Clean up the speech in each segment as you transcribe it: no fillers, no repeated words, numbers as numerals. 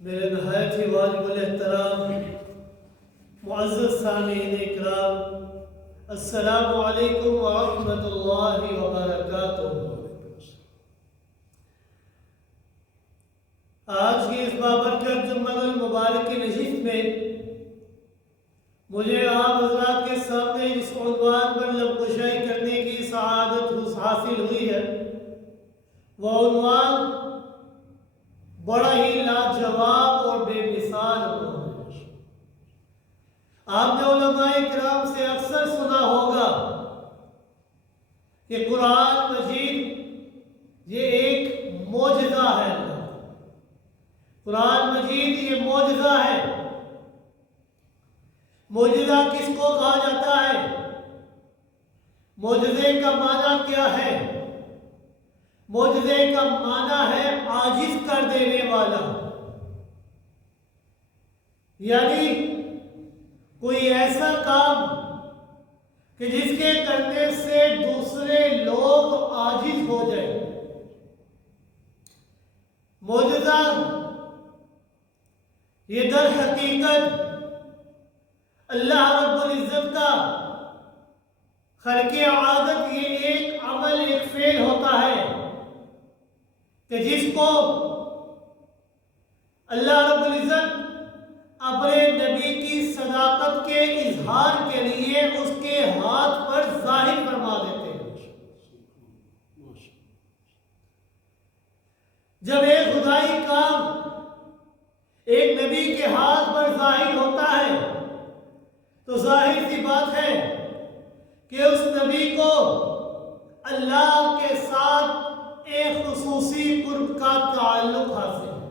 میرے نہایت ہی واجب الاحترام معزز سامعین اکرام، السلام علیکم ورحمۃ اللہ وبرکاتہ۔ آج کی اس بابرکت جمعہ المبارک کی نشست میں مجھے آپ حضرات کے سامنے اس عنوان پر لب کشائی کرنے کی سعادت حاصل ہوئی ہے۔ وہ عنوان بڑا ہی لاجواب اور بے مثال عنوان ہے۔ آپ نے علماء کرام سے اکثر سنا ہوگا کہ قرآن مجید یہ ایک معجزہ ہے۔ قرآن مجید یہ معجزہ ہے۔ معجزہ کس کو کہا جاتا ہے؟ معجزے کا معنی کیا ہے؟ معجزے کا معنی ہے عاجز کر دینے والا، یعنی کوئی ایسا کام کہ جس کے کرنے سے دوسرے لوگ عاجز ہو جائیں۔ معجزہ یہ در حقیقت اللہ رب العزت کا خرق عادت، یہ ایک عمل، ایک فعل ہوتا ہے کہ جس کو اللہ رب العزت اپنے نبی کی صداقت کے اظہار کے لیے اس کے ہاتھ پر ظاہر فرما دیتے ہیں۔ جب ایک خدائی کام ایک نبی کے ہاتھ پر ظاہر ہوتا ہے تو ظاہر سی بات ہے کہ اس نبی کو اللہ کے ساتھ ایک خصوصی قرب کا تعلق حاصل ہے،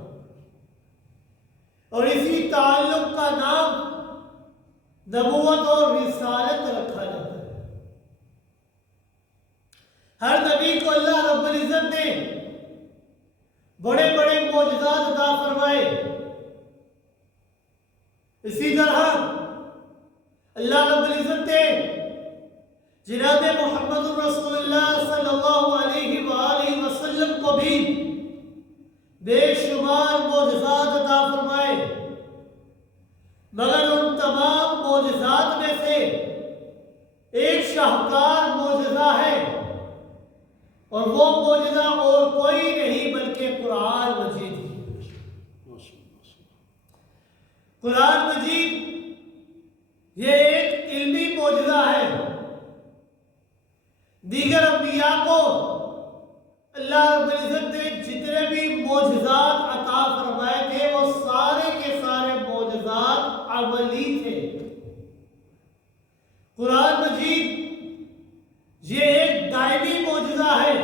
اور اسی تعلق کا نام نبوت اور رسالت رکھا جاتا ہے۔ ہر نبی کو اللہ رب العزت نے بڑے بڑے معجزات عطا فرمائے۔ اسی طرح اللہ رب العزت نے جناب محمد رسول اللہ صلی اللہ علیہ وآلہ وسلم کو بھی بے شمار معجزات عطا فرمائے، مگر ان تمام معجزات میں سے ایک شاہکار معجزہ ہے، اور وہ معجزہ اور کوئی نہیں بلکہ قرآن مجید ہے۔ قرآن مجید یہ ایک علمی معجزہ ہے۔ دیگر انبیاء کو اللہ رب العزت نے جتنے بھی معجزات عطا فرمائے تھے وہ سارے کے سارے معجزات عملی تھے۔ قرآن مجید یہ ایک دائمی معجزہ ہے،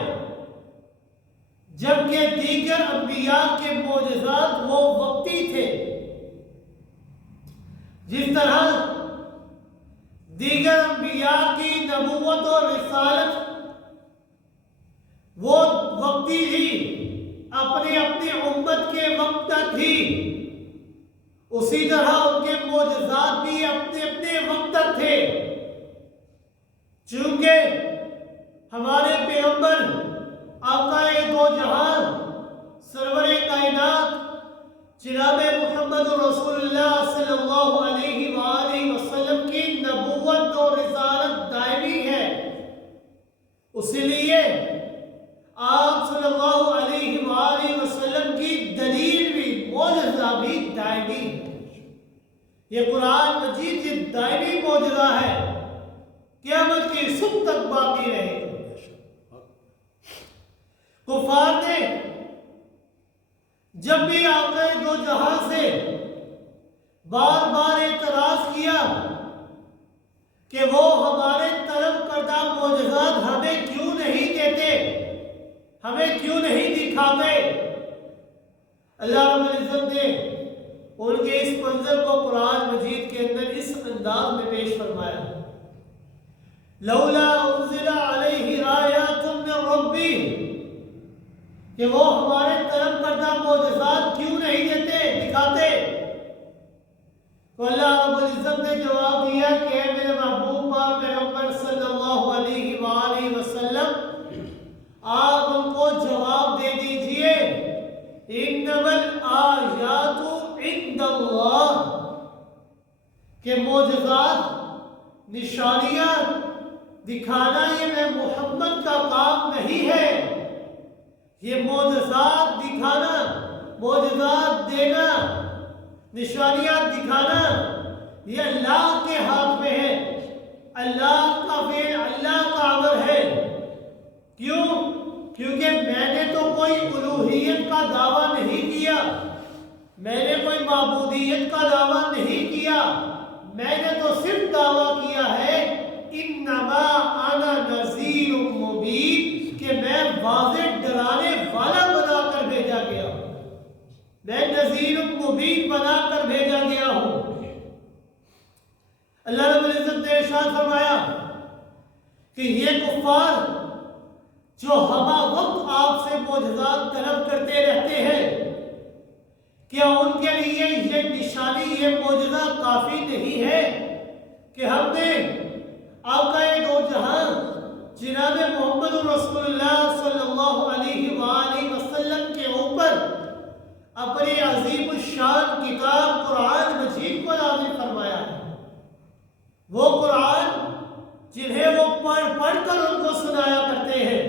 جبکہ دیگر انبیاء کے معجزات وہ وقتی تھے۔ جس طرح دیگر انبیاء کی نبوت اور رسالت وہ وقتی ہی اپنی اپنی امت کے وقت تک تھی، اسی طرح ان کے معجزات بھی اپنے اپنے وقت تک تھے۔ چونکہ ہمارے پیغمبر آقا دو جہان سرور کائنات جناب محمد رسول اللہ صلی اللہ علیہ وآلہ وسلم کی نبوت اور رسالت دائمی ہے، اسی لیے آپ صلی اللہ علیہ وآلہ وسلم کی دلیل بھی، معجزہ بھی دائمی ہے۔ یہ قرآن مجید یہ دائمی معجزہ ہے، قیامت کی صبح تک باقی رہے گا۔ کفار نے جب بھی آقا دو جہاں سے بار بار اعتراض کیا کہ وہ ہمارے طلب کردہ معجزات ہمیں کیوں نہیں دیتے، ہمیں کیوں نہیں دکھاتے، اللہ رب العزت نے ان کے اس منظر کو قرآن مجید کے اندر اس انداز میں پیش فرمایا، لولا انزل علیہ آیات من ربی، کہ وہ ہمارے طلب کردہ معجزات کیوں نہیں دیتے، دکھاتے۔ تو اللہ رب العزت نے جواب دیا کہ اے میرے محبوب پاک پیغمبر صلی اللہ علیہ وآلہ وسلم، آپ عوام کو جواب دے دیجئے انما الآیات عند اللہ، کہ معجزات نشانیاں دکھانا یہ میں محمد کا کام نہیں ہے. یہ معجزات دکھانا، معجزات دینا، نشانیاں دکھانا یہ اللہ کے ہاتھ میں ہے. اللہ کا فعل، اللہ کا عمل ہے. کیوں؟ کیونکہ میں نے تو کوئی الوہیت کا دعویٰ نہیں کیا، میں نے کوئی معبودیت کا دعویٰ نہیں کیا، میں نے تو صرف دعویٰ کیا ہے انما انا نذیر مبین، کہ میں واضح ڈرانے والا بنا کر بھیجا گیا ہوں، میں نذیر مبین بنا کر بھیجا گیا ہوں. اللہ رب العزت نے ارشاد فرمایا کہ یہ کفار جو ہمہ وقت آپ سے معجزات طلب کرتے رہتے ہیں، کیا ان کے لیے یہ نشانی، یہ معجزہ کافی نہیں ہے کہ ہم نے آقا دو جہاں جناب محمد رسول اللہ صلی اللہ علیہ وآلہ وسلم کے اوپر اپنی عظیم الشان کتاب قرآن مجید کو نازل فرمایا ہے؟ وہ قرآن جنہیں وہ پڑھ پڑھ کر ان کو سنایا کرتے ہیں.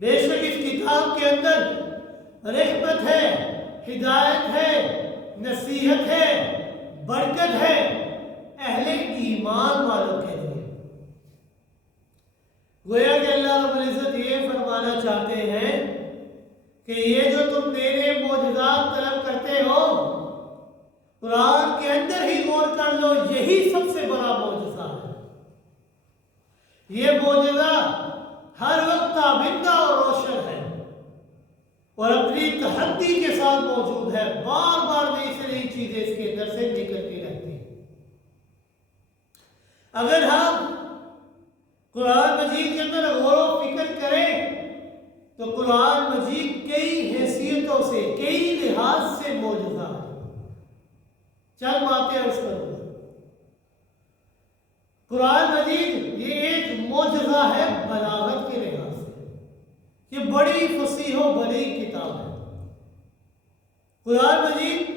بے شک اس کتاب کے اندر رحمت ہے، ہدایت ہے، نصیحت ہے، برکت ہے اہل ایمان والوں کے لیے. گویا کہ اللہ رب العزت یہ فرمانا چاہتے ہیں کہ یہ جو تم میرے معجزات طلب کرتے ہو، قرآن کے اندر ہی غور کر لو، یہی سب سے بڑا معجزہ ہے. یہ معجزہ ہر وقت تابندہ اور روشن ہے اور اپنی تحدی کے ساتھ موجود ہے. بار بار نئی سے نئی چیزیں اس کے اندر سے نکلتی رہتی ہیں. اگر ہم قرآن مجید کے اندر غور و فکر کریں تو قرآن مجید کئی حیثیتوں سے، کئی لحاظ سے معجزہ ہے. چند باتیں عرض کروں. قرآن مجید یہ ایک معجزہ ہے بلاغت کے لحاظ سے، یہ بڑی فصیح و بڑی کتاب ہے. قرآن مجید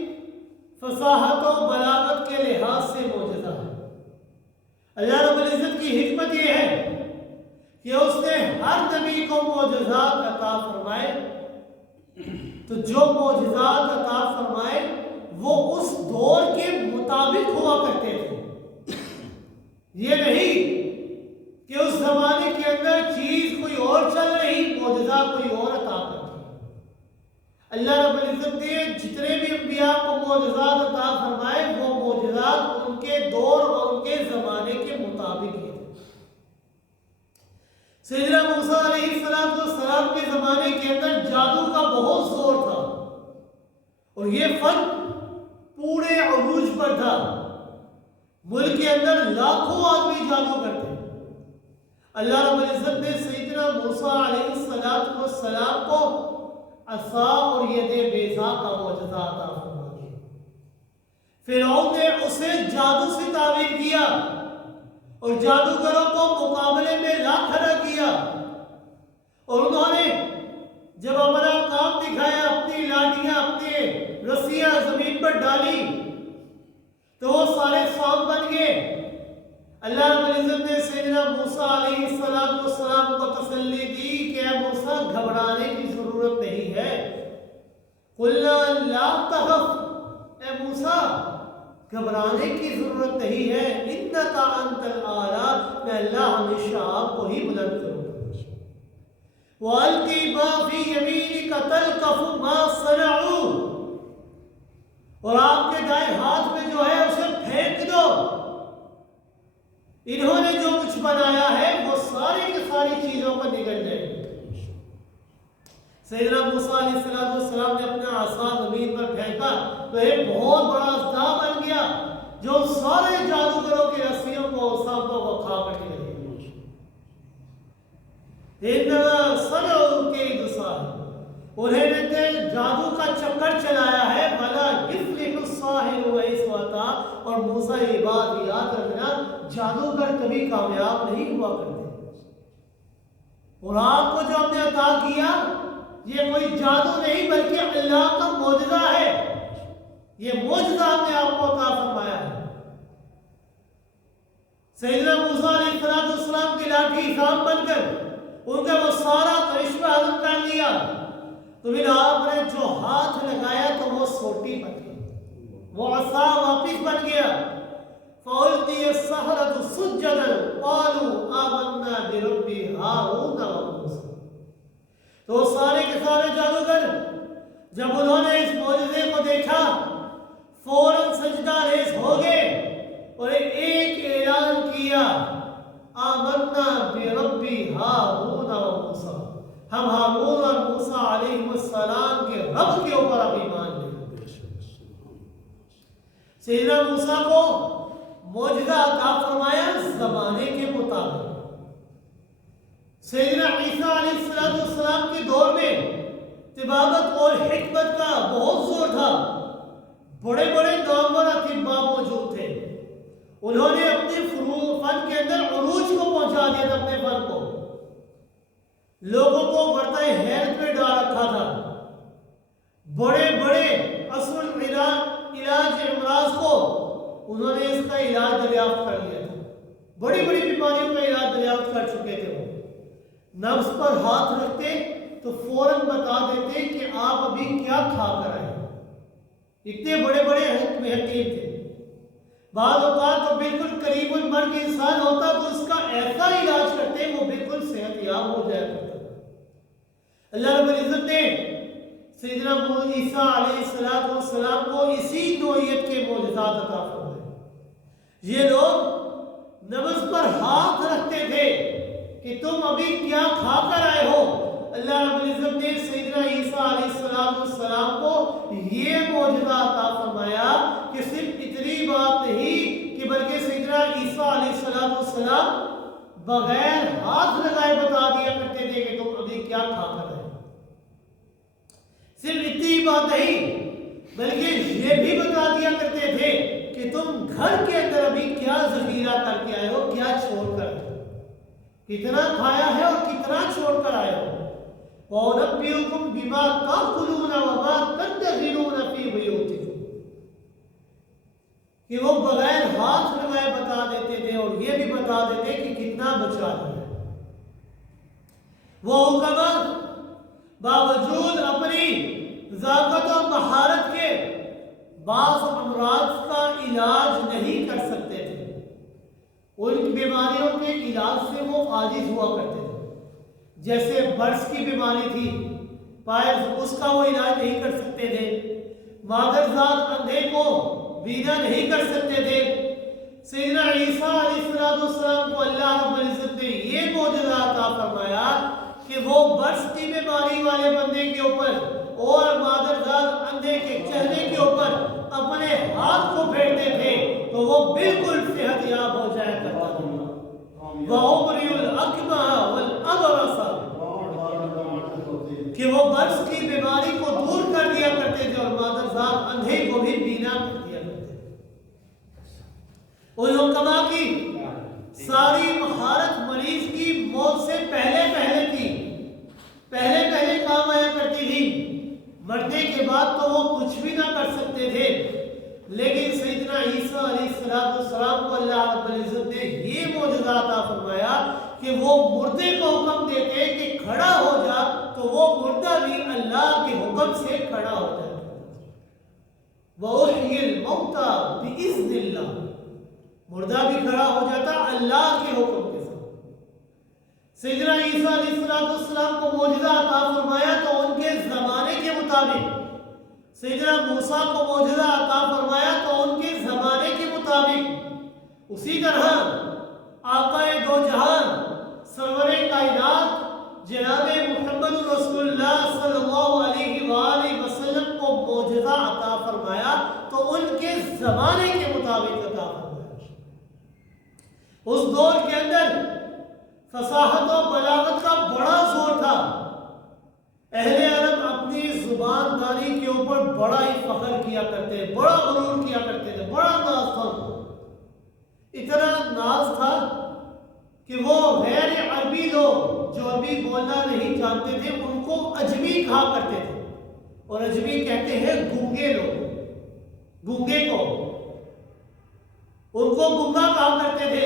فصاحت و بلاغت کے لحاظ سے معجزہ ہے. اللہ رب العزت کی حکمت یہ ہے کہ اس نے ہر نبی کو معجزات عطا فرمائے، تو جو معجزات عطا فرمائے وہ اس دور کے مطابق ہوا کرتے تھے. یہ نہیں کہ اس زمانے کے اندر چیز کوئی اور چل رہی، معجزہ کوئی اور عطا کرتی. اللہ رب العزت نے جتنے بھی انبیاء کو معجزات عطا فرمائے وہ معجزات ان کے دور اور ان کے زمانے کے مطابق ہی تھے. سیدنا موسیٰ علیہ السلام کے زمانے کے اندر جادو کا بہت زور تھا اور یہ فن پورے عروج پر تھا. ملک کے اندر لاکھوں آدمی جادو کرتے. اللہ رب العزت نے سیدنا موسیٰ علیہ السلام کو عصا اور ید بیضا کا معجزہ عطا فرما دیا. فرعون نے اسے جادو سے تعبیر کیا اور جادوگروں کو مقابلے میں لا کھڑا کیا، اور انہوں نے جب اپنا کام دکھایا، اپنی لاٹیاں، اپنی رسیاں زمین پر ڈالی تو وہ سارے سانپ بن گئے. اللہ رب العزت نے سیدنا موسیٰ علیہ السلام کو تسلی دی کہ اے موسیٰ گھبرانے کی ضرورت نہیں ہے. قُلْنَا لَا تَخَفْ، اے موسیٰ گھبرانے کی ضرورت نہیں ہے. اِنَّكَ أَنْتَ الْأَعْلَىٰ، میں اللہ ہمیشہ آپ کو ہی بلند کروں گا. وَأَلْقِ مَا فِي يَمِينِكَ تَلْقَفُ مَا صَنَعُوا، اور آپ کے دائیں ہاتھ میں جو ہے اسے پھینک دو. انہوں نے جو کچھ بنایا ہے وہ ساری کی ساری چیزوں کو نگل جائے گی. سیدنا موسیٰ علیہ السلام نے اپنا عصا زمین پر پھینکا تو ایک بہت بڑا عصا بن گیا جو سارے جادوگروں کی رسیوں کو، سانپوں کو کھا کر کے لگے. انہیں نے جادو کا چکر چلایا ہے. بلا یفلح الساحر وإذ أتى، اور موسیٰ یہ بات یاد رکھنا، جادوگر کبھی کامیاب نہیں ہوا کرتے. اور آپ کو جو ہم نے عطا کیا یہ کوئی جادو نہیں بلکہ اللہ کا معجزہ ہے، یہ معجزہ ہم نے آپ کو عطا فرمایا ہے۔ سیدنا موسیٰ علیہ السلام کی لاٹھی کام بن کر ان کا وہ سارا کرشمہ ختم کر دیا، تو پھر آپ نے جو ہاتھ لگایا تو وہ سوٹی بن گئی، وہ عصا واپس بن گیا۔ فَأُلْقِيَ السَّحَرَةُ سُجَّدًا قَالُوا آمَنَّا بِرَبِّ هَارُونَ وَمُوسَىٰ۔ تو سارے کے سارے جادوگر جب انہوں نے اس معجزے کو دیکھا فوراً سجدہ ریز ہو گئے اور ایک اعلان کیا، آمنا برب ہارون و موسیٰ، ہم ہارون اور موسیٰ علیہ السلام کے رب کے اوپر اب ایمان لے۔ سیدنا موسیٰ کو معجزہ عطا فرمایا زمانے کے مطابق۔ سیدنا عیسیٰ علیہ السلام کے دور میں طبابت اور حکمت کا بہت زور تھا، بڑے بڑے نامور اطباء موجود تھے، انہوں نے اپنے فن کے اندر عروج کو پہنچا دیا تھا، اپنے فن کو لوگوں کو برتائے حیرت میں ڈال رکھا تھا، بڑے بڑے اصل علاج امراض کو انہوں نے اس کا علاج دریافت کر لیا تھا، بڑی بڑی بیماریوں کا علاج دریافت کر چکے تھے، وہ نفس پر ہاتھ رکھتے تو فوراً بتا دیتے کہ آپ ابھی کیا کھا کر آئے، اتنے بڑے بڑے حکیم تھے۔ بعض اوقات تو بالکل قریب المرگ انسان ہوتا تو اس کا ایسا علاج کرتے وہ بالکل صحت یاب ہو جایا کرتا۔ اللہ رب العزت نے سیدنا عیسیٰ علیہ السلام کو اسی نوعیت کے معجزات عطا فرمائے۔ یہ لوگ نبض پر ہاتھ رکھتے تھے کہ تم ابھی کیا کھا کر آئے ہو، اللہ رب العزت نے سیدنا عیسیٰ علیہ السلام کو یہ معجزہ عطا فرمایا کہ صرف اتنی بات نہیں کہ بلکہ سیدنا عیسیٰ علیہ السلام بغیر ہاتھ لگائے بتا دیا کرتے تھے کہ تم ابھی کیا کھا کر آئے۔ صرف اتنی بات نہیں بلکہ یہ بھی بتا دیا کرتے تھے کہ تم گھر کے اندر ابھی کیا ذخیرہ کر کے آئے ہو، کیا چھوڑ کر آئے ہو، کتنا کھایا ہے اور کتنا چھوڑ کر آئے ہو۔ وَأُنَبِّئُكُم بِمَا تَأْكُلُونَ وَمَا تَدَّخِرُونَ فِي بُيُوتِكُم، کہ وہ بغیر ہاتھ لگائے بتا دیتے تھے اور یہ بھی بتا دیتے کہ کتنا بچا ہے۔ وہ حکماء باوجود اپنی ذاکت و مہارت کے بعض امراض کا علاج نہیں کر سکتے تھے، ان بیماریوں کے علاج سے وہ عاجز ہوا کرتے تھے، جیسے برس کی بیماری تھی، پائلز، اس کا وہ علاج نہیں کر سکتے تھے، مادرزاد اندھے کو بینا نہیں کر سکتے تھے۔ سیدنا عیسیٰ علیہ السلام کو اللہ رب العزت نے یہ معجزہ عطا فرمایا کہ وہ برس کی بیماری والے بندے کے اوپر اور مادرزاد اندھے کے چہرے کے اوپر اپنے ہاتھ کو پھیرتے تھے تو وہ بالکل صحت یاب ہو جایا کرتا تھا۔ وَأُبْرِئُ الْأَكْمَحَ وَالْأَبْرَصَ، کہ وہ برس کی بیماری کو دور کر دیا کرتے تھے اور مادرزاد اندھے کو بھی بینا کر دیا کرتے تھے۔ ان حکماء کی ساری مہارت مریض کی موت سے پہلے تھی، پہلے کام آیا کرتی تھی، مرنے کے بعد تو وہ کچھ بھی نہ کر سکتے تھے، لیکن سیدنا عیسیٰ علیہ السلام کو اللہ رب العزت نے یہ معجزہ عطا فرمایا کہ وہ مردے کو حکم دیتے کہ کھڑا ہو جا تو وہ مردہ بھی اللہ کے حکم سے کھڑا ہو جاتا۔ وَأُحْيِي الْمَوْتَى بِإِذْنِ اللَّهِ، مردہ بھی کھڑا ہو جاتا اللہ کے حکم کے ساتھ۔ سیدنا عیسیٰ علیہ السلام کو معجزہ عطا فرمایا تو ان کے زمانے کے مطابق، سیدنا موسیٰ کو معجزہ عطا فرمایا تو ان کے زمانے کے مطابق، اسی طرح آقا دو جہان سرور کائنات جناب محمد رسول اللہ صلی اللہ علیہ وآلہ وسلم کو معجزہ عطا فرمایا تو ان کے زمانے کے مطابق عطا فرمایا۔ اس دور کے اندر فصاحت و بلاغت کا بڑا زور تھا، اہل عرب اپنی زبان داری کے اوپر بڑا ہی فخر کیا کرتے، بڑا غرور کیا کرتے تھے، بڑا ناز تھا، اتنا ناز تھا کہ وہ غیر عربی لوگ جو عربی بولنا نہیں جانتے تھے ان کو اجمی کہا کرتے تھے، اور اجمی کہتے ہیں گونگے لوگ، گونگے کو، ان کو گنگا کہا کرتے تھے۔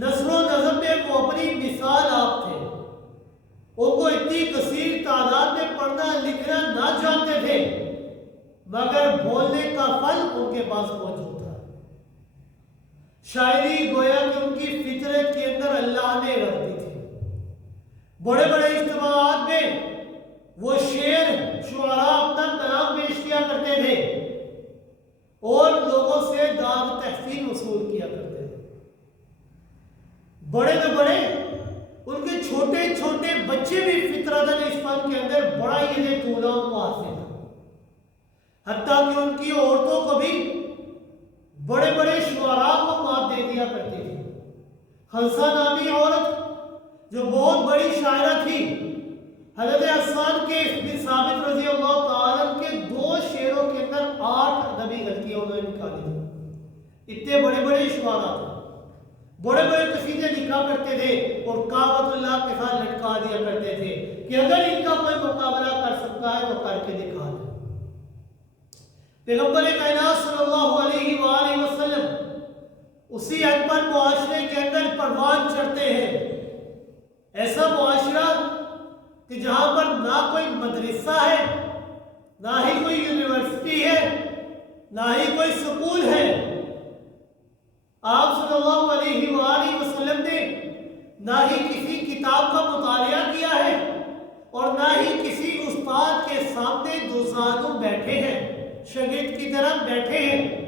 نثر و نظم میں وہ اپنی مثال آپ تھے، ان کو اتنی کثیر تعداد میں پڑھنا لکھنا نہ جانتے تھے، مگر بولنے کا فن ان کے پاس موجود تھا۔ شاعری گویا کہ ان کی فطرت کے اندر اللہ نے رکھ دی تھی۔ بڑے بڑے اجتماعات میں وہ شعراء اپنا کلام پیش کیا کرتے تھے اور لوگوں سے داد تحسین وصول کیا کرتے تھے۔ بڑے میں بڑے ان کے چھوٹے چھوٹے بچے بھی فطرتاً اس فن کے اندر بڑا ہی طولہ کو حاصل تھا، حتیٰ کہ ان کی عورتوں کو بھی بڑے بڑے شعراء کو مات دے دیا کرتی تھی۔ خنسا نامی عورت جو بہت بڑی شاعرہ تھی، حضرت حسان کے بن ثابت رضی اللہ تعالیٰ کے 2 شعروں کے اندر 8 ادبی غلطیاں انہوں نے نکالی تھی۔ اتنے بڑے بڑے شعراء تھے، بڑے بڑے قصیدے لکھا کرتے تھے اور کعبۃ اللہ کے ساتھ لٹکا دیا کرتے تھے کہ اگر ان کا کوئی مقابلہ کر سکتا ہے تو کر کے دکھا دے۔ پیغمبر کائنات صلی اللہ علیہ وآلہ وسلم اسی اکبر معاشرے کے اندر پروان چڑھتے ہیں، ایسا معاشرہ کہ جہاں پر نہ کوئی مدرسہ ہے، نہ ہی کوئی یونیورسٹی ہے، نہ ہی کوئی سکول ہے۔ آپ صلی اللہ علیہ وآلہ وسلم نے نہ ہی کسی کتاب کا مطالعہ کیا ہے اور نہ ہی کسی استاد کے سامنے دوزانوں بیٹھے ہیں، شاگرد کی طرح بیٹھے ہیں۔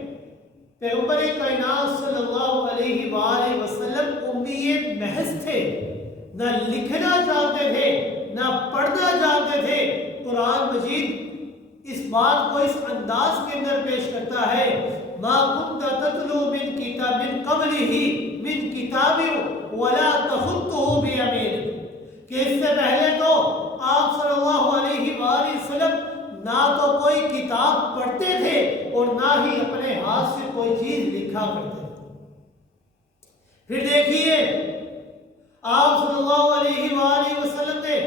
پیغمبر کائنات صلی اللہ علیہ وآلہ وسلم امی محض تھے، نہ لکھنا جانتے تھے نہ پڑھنا جانتے تھے۔ قرآن مجید اس بات کو اس انداز کے اندر پیش کرتا ہے، ما كنت تتلو من کتاب من قبلہ من کتاب ولا تخطه بیمینک، کہ اس سے پہلے تو آپ صلی اللہ علیہ وآلہ وسلم نہ تو کوئی کتاب پڑھتے تھے اور نہ ہی اپنے ہاتھ سے کوئی چیز لکھا کرتے تھے۔ پھر دیکھیے آپ صلی اللہ علیہ وآلہ وسلم نے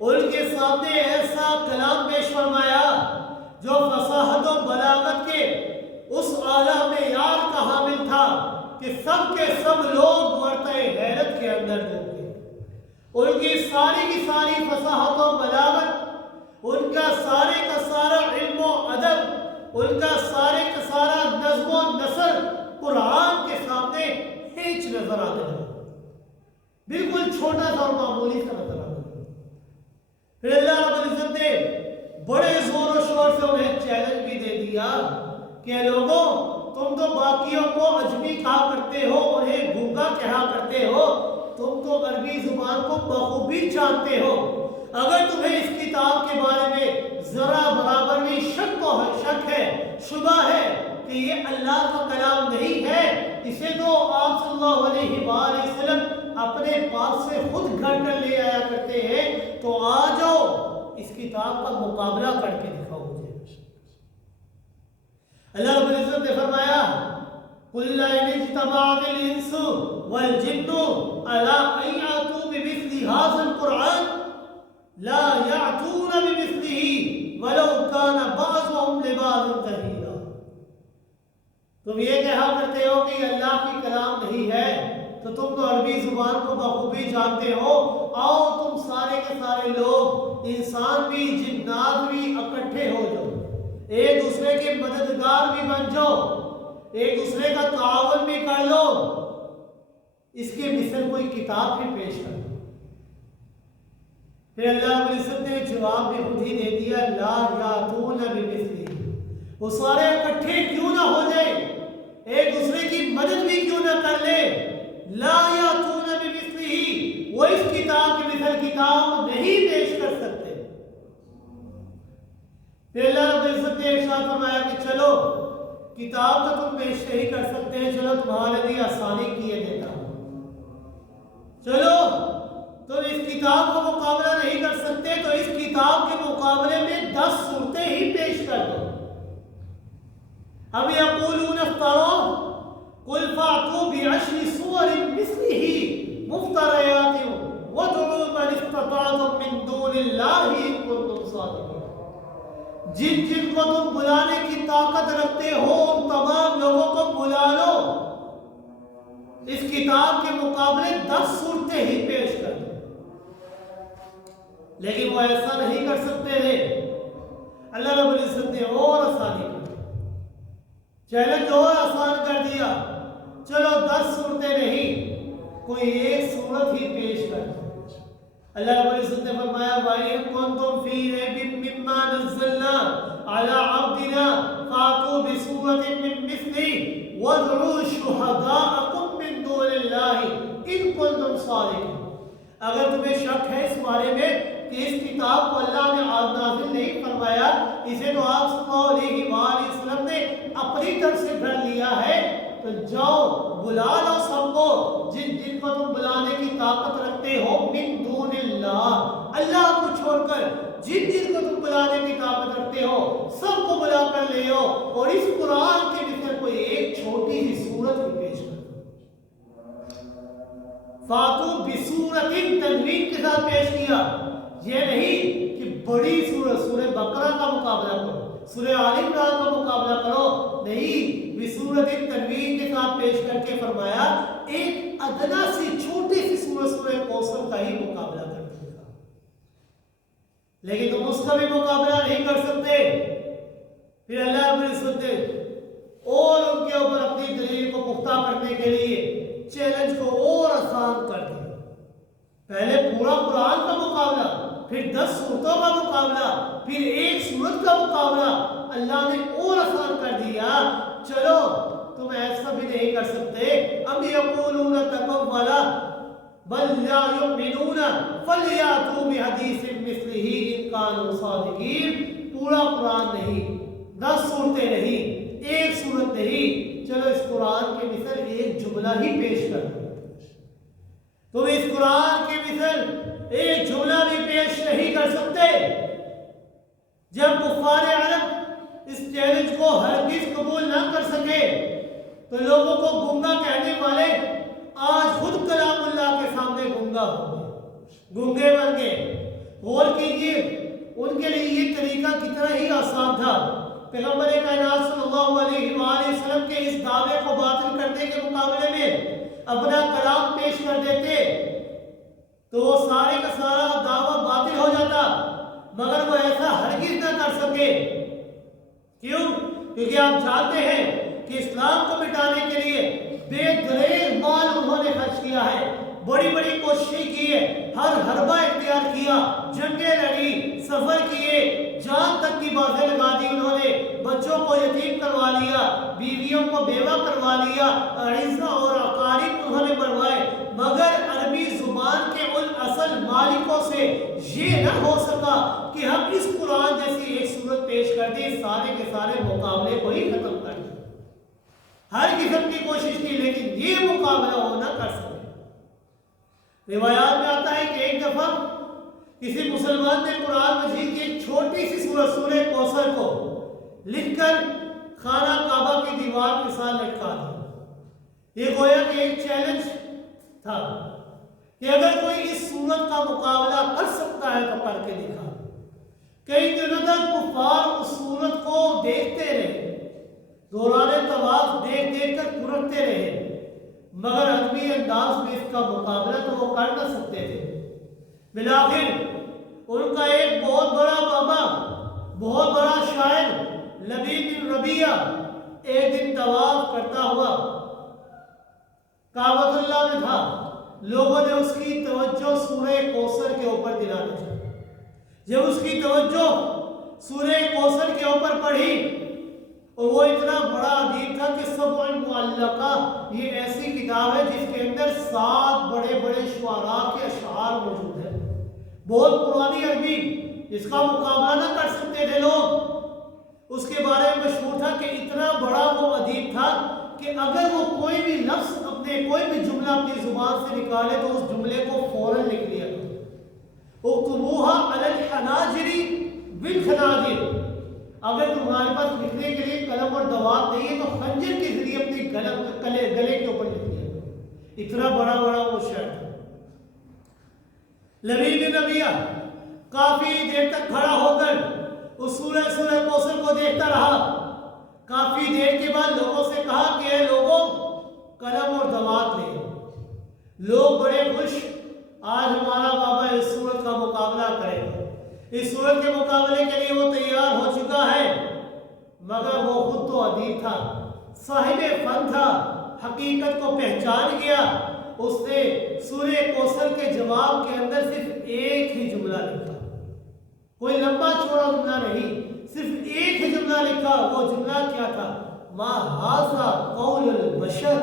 ان کے سامنے ایسا کلام پیش فرمایا جو فصاحت و بلاغت کے اس اعلیٰ معیار کا حامل تھا کہ سب کے سب لوگ ورطۂ حیرت کے اندر ڈوب گئے۔ ان کی ساری فصاحت و بلاغت، ان کا سارے کا سارا علم و ادب، ان کا سارے کا سارا نظم و نثر قرآن کے سامنے ہیچ نظر آنے لگا، بالکل چھوٹا سا اور معمولی سا نظر آنے لگا۔ پھر اللہ رب العزت نے بڑے زور و شور سے انہیں چیلنج بھی دے دیا کہ لوگوں، تم تو باقیوں کو اجمی کہا کرتے ہو، انہیں گونگا کہا کرتے ہو، تم تو عربی زبان کو بخوبی جانتے ہو، اگر تمہیں اس کتاب کے بارے میں ذرا برابر بھی شک ہے، شبہ ہے کہ یہ اللہ کا کلام نہیں ہے، اسے تو آپ صلی اللہ علیہ وآلہ وسلم اپنے پاس سے خود گھر کر لے آیا کرتے ہیں، تو آ جاؤ اس کتاب کا مقابلہ کر کے دکھاؤ مجھے۔ اللہ رب العزت نے فرمایا قُلْ لَئِنِ اجْتَمَعَتِ الْإِنسُ وَالْجِنُّ عَلَىٰ أَن يَأْتُوا بِمِثْلِ هَٰذَا الْقُرْآنِ لَا يَأْتُونَ بِمِثْلِهِ وَلَوْ كَانَ بَعْضُهُمْ لِبَعْضٍ ظَهِيرًا۔ تم یہ کہا کرتے ہو کہ اللہ کی کلام نہیں ہے، تو تم تو عربی زبان کو بخوبی جانتے ہو، آؤ تم سارے کے سارے لوگ، انسان بھی جنات بھی اکٹھے ہو جاؤ، ایک دوسرے کے مددگار بھی بن جاؤ، ایک دوسرے کا تعاون بھی کر لو، اس کے مثل کوئی کتاب بھی پیش کر دو۔ پھر اللہ رب العزت نے جواب بھی خود ہی دے دیا، لا یاتون بمثلہ، وہ سارے اکٹھے کیوں نہ ہو جائے، ایک دوسرے کی مدد بھی کیوں نہ کر لے، لا یاتون بمثلہ، وہ اس کتاب کی مثل کتاب نہیں پیش کر سکتے۔ پھر اللہ رب العزت نے ارشاد فرمایا کہ چلو کتاب تو تم پیش نہیں کر سکتے، چلو تمہارے لیے آسانی کیے دیتا ہوں، چلو تم اس کتاب کا مقابلہ نہیں کر سکتے تو اس کتاب کے مقابلے میں 10 صورتیں ہی پیش کر دو۔ اب یقولون افترا قل فاتوا بعشر سور مثلہ مفتریات وادعوا استطعتم من دون اللہ ان کنتم صادقین، جن جن کو تم بلانے کی طاقت رکھتے ہو ان تمام لوگوں کو بلا لو، اس کتاب کے مقابلے 10 صورتیں ہی پیش کر دو۔ لیکن وہ ایسا نہیں کر سکتے تھے، اللہ رب العزت نے اور آسانی کر دی، چیلنج اور آسان کر دیا، چلو 10 صورتیں نہیں، کوئی ایک صورت ہی پیش کر دو۔ اللہ رب العزت نے فرمایا وَإِن كُنتُمْ فِي رَيْبٍ مِّمَّا نَزَّلْنَا عَلَىٰ عَبْدِنَا فَأْتُوا بِسُورَةٍ مِّن مِّثْلِهِ وَادْعُوا شُهَدَاءَكُم مِّن دُونِ اللَّهِ إِن كُنتُمْ صَادِقِينَ۔ اگر تمہیں شک ہے اس بارے میں کہ اس کتاب کو اللہ نے آج نازل نہیں فرمایا، اسے تو آپ صلی اللہ علیہ وآلہ وسلم نے اپنی طرف سے بھر لیا ہے، تو جاؤ بلا لو سب کو، جن جن کو تم بلانے کی طاقت رکھتے ہو، من دون اللہ، اللہ کو چھوڑ کر جن جن کو تم بلانے کی طاقت رکھتے ہو سب کو بلا کر لے آؤ، اور اس قرآن کے مثل کوئی ایک چھوٹی سی سورت بھی پیش کر دو۔ فاتو بسورۃ تنوین کے ساتھ پیش کیا، یہ نہیں کہ بڑی سورہ سورہ بقرہ کا مقابلہ کرو، سورہ آل عمران کا مقابلہ کرو، نہیں، بسورۃ تنوین کے ساتھ پیش کر کے فرمایا ایک ادنا سی چھوٹی سی سورہ سورہ کوثر کا ہی مقابلہ کر دیا۔ لیکن تم اس کا بھی مقابلہ نہیں کر سکتے، پھر اللہ رب العزت نے اور ان کے اوپر اپنی دلیل کو پختہ کرنے کے لیے چیلنج کو اور آسان کر دیا۔ پہلے پورا قرآن کا مقابلہ، پھر 10 صورتوں کا مقابلہ، پھر ایک صورت کا مقابلہ، اللہ نے اور آسان کر دیا۔ چلو تم ایسا بھی نہیں کر سکتے، ام یقولون تقولا بل لا یؤمنون فلیاتوا بحدیث مثلہ ان کانوا صادقین۔ پورا قرآن نہیں، 10 صورتیں نہیں، ایک صورت نہیں، چلو اس قرآن کے مثل ایک جملہ ہی پیش کر دو۔ تم اس قرآن کے مثل ایک جملہ بھی پیش نہیں کر سکتے۔ جب کفار عرب اس چیلنج کو ہرگز قبول نہ کر سکے تو لوگوں کو گنگا کہنے والے آج خود کلام اللہ کے سامنے گنگا ہو گئے، گنگے بن گئے۔ غور کیجیے ان کے لیے یہ طریقہ کتنا ہی آسان تھا۔ پیغمبر کائنات صلی اللہ علیہ وآلہ وسلم کے اس دعوے کو باطل کرنے کے مقابلے میں اپنا کلام پیش کر دیتے تو وہ سارے کا سارا دعویٰ باطل ہو جاتا، مگر وہ ایسا ہرگز نہ کر سکے۔ کیوں؟ کیونکہ آپ جانتے ہیں کہ اسلام کو مٹانے کے لیے بے دریغ مال انہوں نے خرچ کیا ہے، بڑی بڑی کوششیں کی ہے، ہر حربہ اختیار کیا، جنگیں لڑی، سفر کیے، جان تک کی بازیں لگا دی انہوں نے، بچوں کو یتیم کروا لیا، بیویوں کو بیوہ کروا لیا، اعزہ اور اقارب انہوں نے بنوائے، مگر عربی زبان کے ان اصل مالکوں سے یہ نہ ہو سکا کہ ہم اس قرآن جیسی ایک صورت پیش کر دیں، سارے کے سارے مقابلے کو ہی ختم کر دیں۔ ہر قسم کی کوشش کی لیکن یہ مقابلہ وہ نہ کر سکے۔ روایات میں آتا ہے کہ ایک دفعہ کسی مسلمان نے قرآن مجید کی ایک چھوٹی سی سورت سورہ کوثر کو لکھ کر خانہ کعبہ کی دیوار کے ساتھ لٹکا دیا۔ یہ گویا کہ ایک چیلنج تھا کہ اگر کوئی اس سورت کا مقابلہ کر سکتا ہے تو کر کے دکھا۔ کئی دنوں تک کفار اس سورت کو دیکھتے رہے، دوران طواف دیکھ دیکھ کر پھرکتے رہے، مگر ادبی انداز میں اس کا مقابلہ تو وہ کر نہ سکتے تھے۔ بالآخر ان کا ایک بہت بڑا بابا، بہت بڑا شاعر لبید بن ربیعہ ایک دن طواف کرتا ہوا کعبۃ اللہ میں تھا۔ لوگوں نے اس کی توجہ سورہ کوثر کے اوپر دلانا چاہی۔ جب اس کی توجہ سورہ کوثر کے اوپر پڑھی، اور وہ اتنا بڑا ادیب تھا کہ سبع معلقہ، یہ ایسی کتاب ہے جس کے اندر 7 بڑے بڑے شعراء کے اشعار موجود ہیں، بہت پرانی عربی، اس کا مقابلہ نہ کر سکتے تھے لوگ۔ اس کے بارے میں مشہور تھا کہ اتنا بڑا وہ ادیب تھا کہ اگر وہ کوئی بھی لفظ کوئی بھی جملہ اپنی زبان سے نکالے تو اس جملے کو فوراً لکھ لیا۔ اکتبوها علی الحناجر بالخناجر، اگر تمہارے پاس لکھنے کے لیے قلم اور دوات نہیں ہے تو خنجر کے ذریعے اپنی گلے کے اوپر لکھ لیا۔ اتنا بڑا بڑا وہ شعر تھا۔ لبید بن ربیعہ کافی دیر تک کھڑا ہو کر اس سورہ کوثر کو دیکھتا رہا. کافی دیر کے بعد لوگوں سے کہا کہ اے لوگوں قلم اور دوات لے. لوگ بڑے خوش، آج ہمارا بابا اس سورت کا مقابلہ کرے گا. اس سورت کے مقابلے کے لیے وہ تیار ہو چکا ہے، مگر وہ خود تو ادیب تھا، صاحب فن تھا، حقیقت کو پہچان گیا. اس نے سورہ کوثر کے جواب کے اندر صرف ایک ہی جملہ لکھا، کوئی لمبا چوڑا جملہ نہیں، صرف ایک ہی جملہ لکھا. وہ جملہ کیا تھا؟ ما ھذا قول البشر،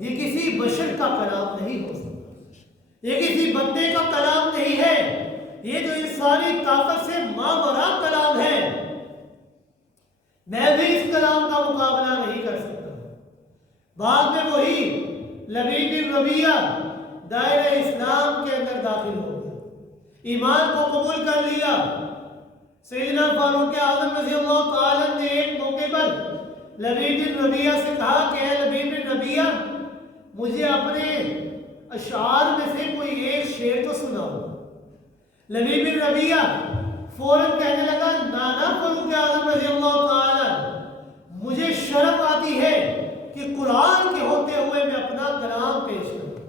یہ کسی بشر کا کلام نہیں ہو سکتا، یہ کسی بندے کا کلام نہیں ہے، یہ جو انسانی طاقت سے ماورا کلام ہے. میں بھی اس کلام کا مقابلہ نہیں کر سکتا. بعد میں وہی لبید بن ربیعہ دائرہ اسلام کے اندر داخل ہو گیا، ایمان کو قبول کر لیا. سیدنا فاروق اعظم رضی اللہ تعالیٰ نے ایک موقع پر لبید بن ربیعہ سے کہا کہ اے لبید بن ربیعہ، مجھے اپنے اشعار میں سے کوئی ایک شعر تو سناؤ. لبید بن ربیعہ فوراً کہنے لگا، نانا فاروق اعظم رضی اللہ تعالیٰ، مجھے شرم آتی ہے کہ قرآن کے ہوتے ہوئے میں اپنا کلام پیش کروں.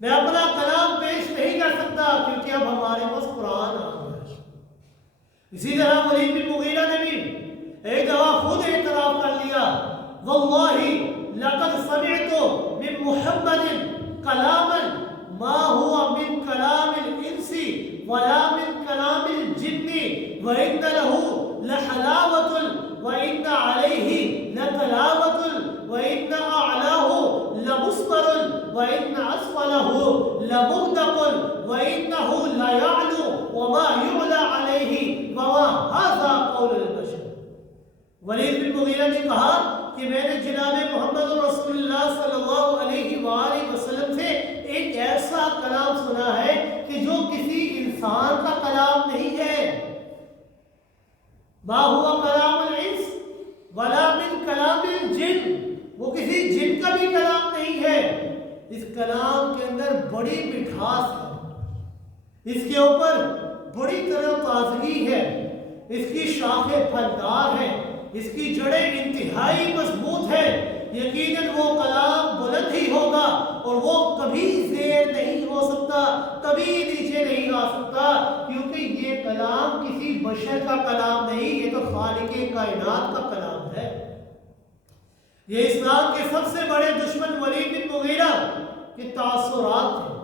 میں اپنا کلام پیش نہیں کر سکتا کیونکہ اب ہمارے پاس قرآن آ گیا ہے. اسی طرح ولید بن مغیرہ نے بھی ایک دفعہ خود اعتراف کر لیا، واللہ لقد سمعت من محمد کلاما ما هو من کلام الانس ولا من کلام الجن وإن له لحلاوة وإن عليه لتلاوة وإن أعلاه لمصبر وإن أسفله لمغدق وإنه لا يعلو وما يعلى عليه وما هذا قول البشر. ولید بن مغیرہ نے کہا کہ میں نے جناب محمد رسول اللہ صلی اللہ علیہ وآلہ وسلم سے ایک ایسا کلام سنا ہے کہ جو کسی انسان کا کلام نہیں ہے. ما ہوا کلام الانس ولا من کلام الجن، وہ کسی جن کا بھی کلام نہیں ہے. اس کلام کے اندر بڑی مٹھاس ہے، اس کے اوپر بڑی طرح تازگی ہے، اس کی شاخیں پھلدار ہیں، اس کی جڑیں انتہائی مضبوط ہے. یقیناً وہ کلام بلند ہی ہوگا اور وہ کبھی زیر نہیں ہو سکتا، کبھی نیچے نہیں آ سکتا، کیونکہ یہ کلام کسی بشر کا کلام نہیں، یہ تو خالق کائنات کا کلام ہے. یہ اسلام کے سب سے بڑے دشمن ولید بن مغیرہ کے تاثرات تھے.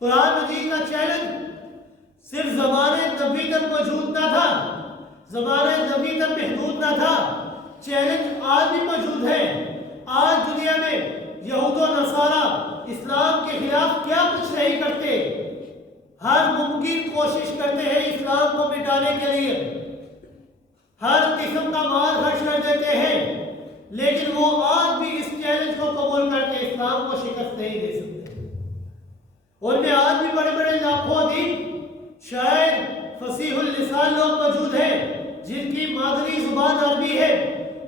قرآن مجید کا چیلنج صرف زمانے نبی تک موجود نہ تھا، زمانے نبی تک محدود نہ تھا، چیلنج آج بھی موجود ہے. آج دنیا میں یہود و نصارہ اسلام کے خلاف کیا کچھ نہیں کرتے، ہر ممکن کوشش کرتے ہیں اسلام کو مٹانے کے لیے، ہر قسم کا مال خرچ کر دیتے ہیں، لیکن وہ آج بھی اس چیلنج کو قبول کر کے اسلام کو شکست نہیں دے سکتے. ان میں آج بھی بڑے بڑے لاکھوں ادیب، شاعر، فصیح اللسان لوگ موجود ہیں جن کی مادری زبان عربی ہے.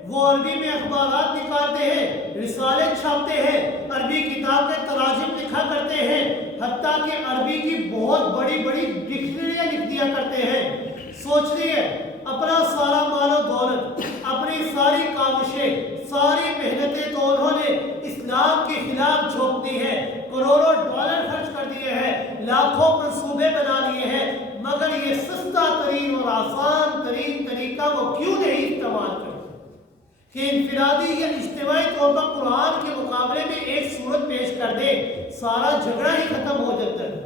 وہ عربی میں اخبارات نکالتے ہیں، رسالے چھاپتے ہیں، عربی کتاب کے تراجم لکھا کرتے ہیں، حتیٰ کہ عربی کی بہت بڑی بڑی ڈکشنریاں لکھ دیا کرتے ہیں. سوچ لیے اپنا سارا مال و دولت، اپنی ساری کاوشیں، ساری محنتیں تو انہوں نے اسلام کے خلاف جھونک دی ہیں، کروڑوں ڈالر خرچ کر دیے ہیں، لاکھوں منصوبے بنا لیے ہیں، مگر یہ سستا ترین اور آسان ترین طریقہ وہ کیوں نہیں استعمال کرتے کہ انفرادی یا اجتماعی طور پر قرآن کے مقابلے میں ایک سورت پیش کر دے، سارا جھگڑا ہی ختم ہو جاتا ہے.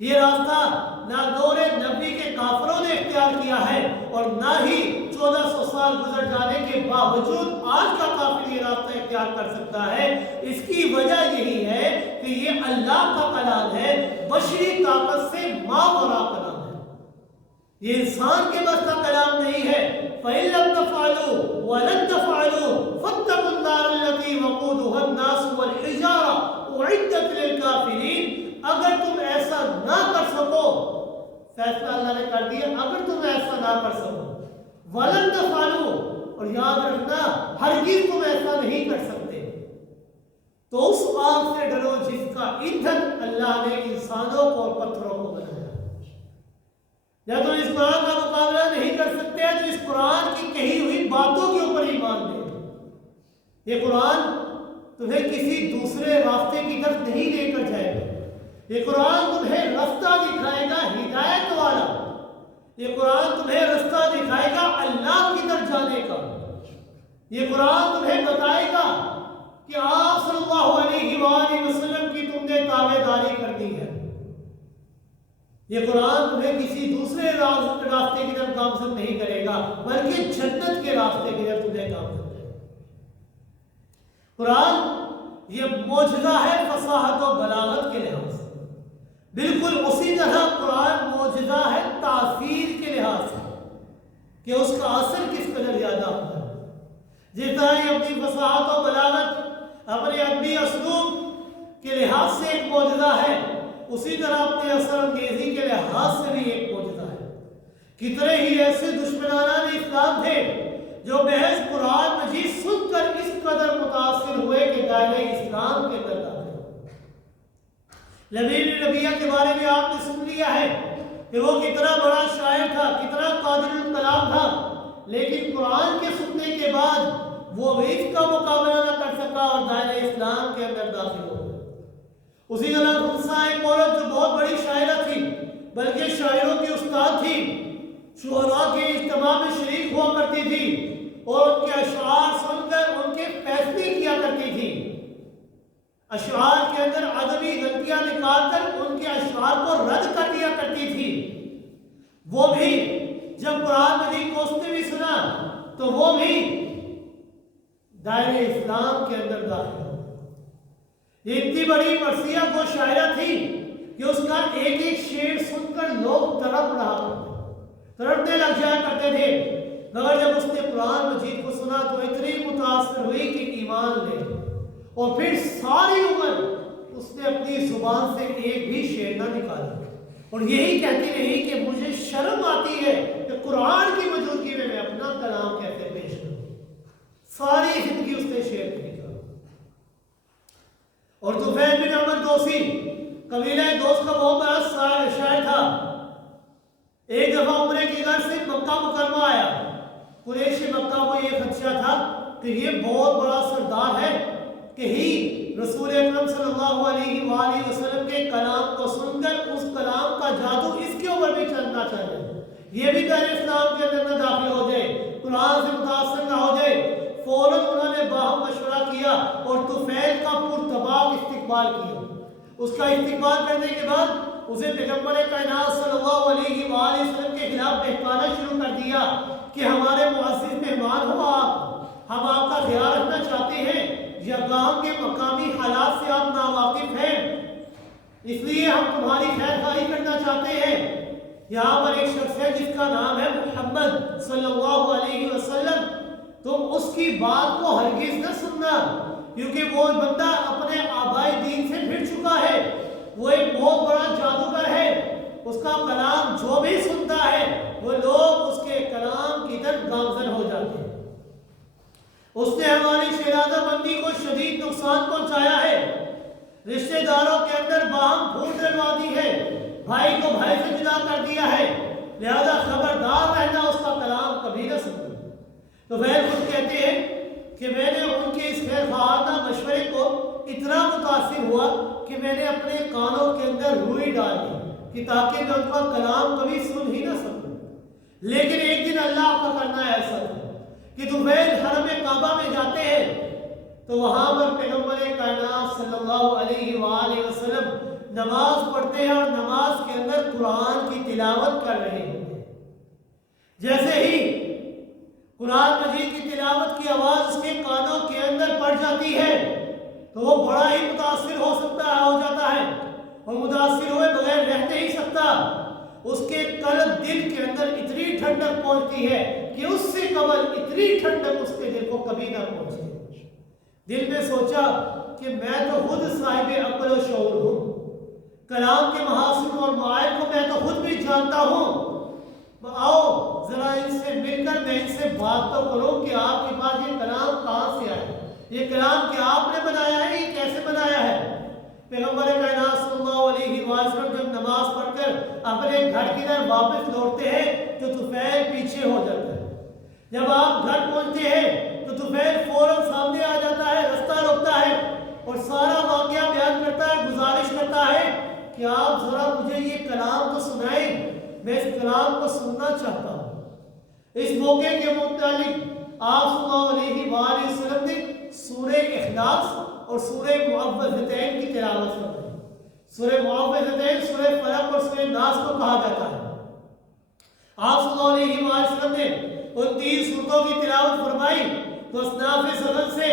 یہ راستہ نہ دور نبی کے کافروں نے اختیار کیا ہے اور نہ ہی 1400 سال گزر جانے کے باوجود آج کا کافر یہ راستہ اختیار کر سکتا ہے. اس کی وجہ یہی ہے کہ یہ اللہ کا کلام ہے، بشری طاقت سے ماورا کلام ہے، یہ انسان کے بس کا کلام نہیں ہے. فَإِن لَمْ تَفْعَلُوا وَلَن تَفْعَلُوا فَاتَّقُوا النَّارَ الَّتِي وَقُودُهَا النَّاسُ وَالْحِجَارَةُ أُعِدَّتْ لِلْكَافِرِينَ. اگر تم ایسا نہ کر سکو، فیصلہ اللہ نے کر دیا، اگر تم ایسا نہ کر سکو، وَلَن تَفْعَلُوا، اور یاد رکھنا ہرگز تم ایسا نہیں کر سکتے، تو اس آگ سے ڈرو جس کا ایندھن اللہ نے انسانوں کو اور پتھروں کو بنایا۔ جب تم اس قرآن کا مقابلہ نہیں کر سکتے تو اس قرآن کی کہی ہوئی باتوں کے اوپر ایمان لے۔ یہ قرآن تمہیں کسی دوسرے راستے کی طرف نہیں لے کر جائے گا۔ یہ قرآن تمہیں رستہ دکھائے گا ہدایت والا۔ یہ قرآن تمہیں رستہ دکھائے گا اللہ کی طرف جانے کا۔ یہ قرآن تمہیں بتائے گا کہ آپ صلی اللہ علیہ وآلہ وسلم کی تم نے تابع داری کرنی ہے۔ یہ قرآن تمہیں کسی دوسرے راستے کی طرف گامزن نہیں کرے گا بلکہ جنت کے راستے کی طرف تمہیں گامزن کرے گا۔ قرآن یہ معجزہ ہے فصاحت و بلاغت کے لحاظ سے، بالکل اسی طرح قرآن معجزہ ہے تاثیر کے لحاظ سے کہ اس کا اثر کس قدر زیادہ ہوتا ہے۔ جس طرح یہ اپنی فصاحت و بلاغت اپنے ادبی اسلوب کے لحاظ سے ایک معجزہ ہے، اسی طرح اپنے اثر انگیزی کے لحاظ سے بھی ایک معجزہ ہے۔ کتنے ہی ایسے دشمنان اسلام تھے جو محض قرآن مجید سن کر اس قدر متاثر ہوئے کہ دائرہ اسلام کے اندر داخل ہوئے۔ لبیب بن ربیعہ کے بارے میں آپ نے سن لیا ہے کہ وہ کتنا بڑا شاعر تھا، کتنا قادر الکلام تھا، لیکن قرآن کے سننے کے بعد وہ بھی اس کا مقابلہ نہ کر سکا اور دائرہ اسلام کے اندر داخل ہو گیا۔ اسی طرح خنسا ایک عورت جو بہت بڑی شاعرہ تھی بلکہ شاعروں کی استاد تھی، شعراء کے اجتماع میں شریک ہوا کرتی تھی اور ان کے اشعار سن کر ان کے فیصلے کیا کرتی تھی۔ اشعار کے اندر ادبی غلطیاں نکال کر ان کے اشعار کو رد کر دیا کرتی تھی۔ وہ بھی جب قرآن مجید کو اس نے بھی سنا تو وہ بھی دائرہ اسلام کے اندر داخل ہو۔ یہ اتنی بڑی مرثیہ وہ شاعرہ تھی کہ اس کا ایک ایک شعر سن کر لوگ تڑپ رہا کرتے، تڑپنے لگ جایا کرتے تھے، مگر جب اس نے قرآن مجید کو سنا تو اتنی متاثر ہوئی کہ ایمان لے، اور پھر ساری عمر اس نے اپنی زبان سے ایک بھی شعر نہ نکالا، اور یہی کہتی رہی کہ مجھے شرم آتی ہے کہ قرآن کی موجودگی میں اپنا کلام کیسے پیش کروں۔ ساری زندگی اس نے شعر لکھا۔ اور طفیل بن عمر دوسی قبیلہ دوست کا بہت بڑا شاعر تھا۔ ایک دفعہ عمرے کی غرض سے مکہ مکرمہ آیا۔ قریش مکہ کو یہ خدشہ تھا کہ یہ بہت بڑا سردار ہے، کہیں رسول اکرم صلی اللہ علیہ وآلہ وسلم کے کلام کو سن کر اس کلام کا جادو اس کے اوپر بھی چلنا چاہیے، یہ بھی دائرہ اسلام کے اندر نہ داخل ہو جائے، قرآن سے متاثر نہ ہو جائے۔ فوراً انہوں نے باہم مشورہ کیا اور طفیل کا پرتباہ استقبال کیا۔ اس کا استقبال کرنے کے بعد اسے پیغمبر کائنات صلی اللہ علیہ وآلہ وسلم کے خلاف بہکانا شروع کر دیا کہ ہمارے معزز مہمان ہو آپ، ہم آپ کا خیال رکھنا چاہتے ہیں، یا گاؤں کے مقامی حالات سے آپ ناواقف ہیں، اس لیے ہم تمہاری خیر خواہی کرنا چاہتے ہیں۔ یہاں پر ایک شخص ہے جس کا نام ہے محمد صلی اللہ علیہ وسلم، تم اس کی بات کو ہرگز نہ سننا، کیونکہ وہ بندہ اپنے آبائی دین سے پھر چکا ہے، وہ ایک بہت بڑا جادوگر ہے، اس کا کلام جو بھی سنتا ہے وہ لوگ اس کے کلام کی طرف گامزن ہو جاتے ہیں۔ اس نے ہماری شہزادہ بندی کو شدید نقصان پہنچایا ہے، رشتہ داروں کے اندر باہم پھوٹ ڈلوا دی ہے، بھائی کو بھائی سے جدا کر دیا ہے، لہذا خبردار رہنا، اس کا کلام کبھی نہ سننا۔ تو وہ خود کہتے ہیں کہ میں نے ان کے اس خیر خواہانہ مشورے کو اتنا متاثر ہوا کہ میں نے اپنے کانوں کے اندر روئی ڈال دی کہ تاکہ میں ان کا کلام کبھی سن ہی نہ سکوں۔ لیکن ایک دن اللہ کا کرنا ایسا تھا کہ طفیل حرم کعبہ میں جاتے ہیں تو وہاں پر پیغمبر کائنات صلی اللہ علیہ وآلہ وسلم نماز پڑھتے ہیں اور نماز کے اندر قرآن کی تلاوت کر رہے ہوتے ہیں۔ جیسے ہی قرآن مجید کی تلاوت کی آواز اس کے کانوں کے اندر پڑ جاتی ہے تو وہ بڑا ہی متاثر ہو جاتا ہے، اور متاثر ہوئے بغیر رہ نہیں سکتا۔ اس کے قلب دل کے اندر اتنی ٹھنڈک پہنچتی ہے کہ اس سے قبل اتنی ٹھنڈک اس کے دل کو کبھی نہ پہنچی۔ دل میں سوچا کہ میں تو خود صاحب عقل و شعور ہوں، کلام کے محاسن اور معائب کو میں تو خود بھی جانتا ہوں، آؤ ذرا ان سے مل کر میں ان سے بات تو کروں کہ آپ کے پاس یہ کلام کہاں سے آئے، یہ کلام کہ آپ نے بنایا ہے، یہ کیسے بنایا ہے؟ پیغمبر کائنات صلی اللہ علیہ وسلم جب نماز پڑھ کر اپنے گھر کی طرف واپس لوٹتے ہیں تو طفیل پیچھے ہو جاتا ہے۔ جب آپ گھر پہنچتے ہیں تو طفیل فوراً سامنے آ جاتا ہے، رستہ روکتا ہے اور سارا واقعہ بیان کرتا ہے، گزارش کرتا ہے کہ آپ ذرا مجھے یہ کلام تو سنائیں، میں اس کلام کو سننا چاہتا ہوں۔ اس موقع کے متعلق آپ صلی اللہ علیہ وآلہ وسلم نے سورہ اخلاص اور سورہ معوذتین کی تلاوت فرمائی۔ سورہ معوذتین سورہ فلق اور سورہ ناس کو کہا جاتا ہے۔ آپ صلی اللہ علیہ وآلہ وسلم نے ان 3 سورتوں کی تلاوت فرمائی تو اصناف سغن سے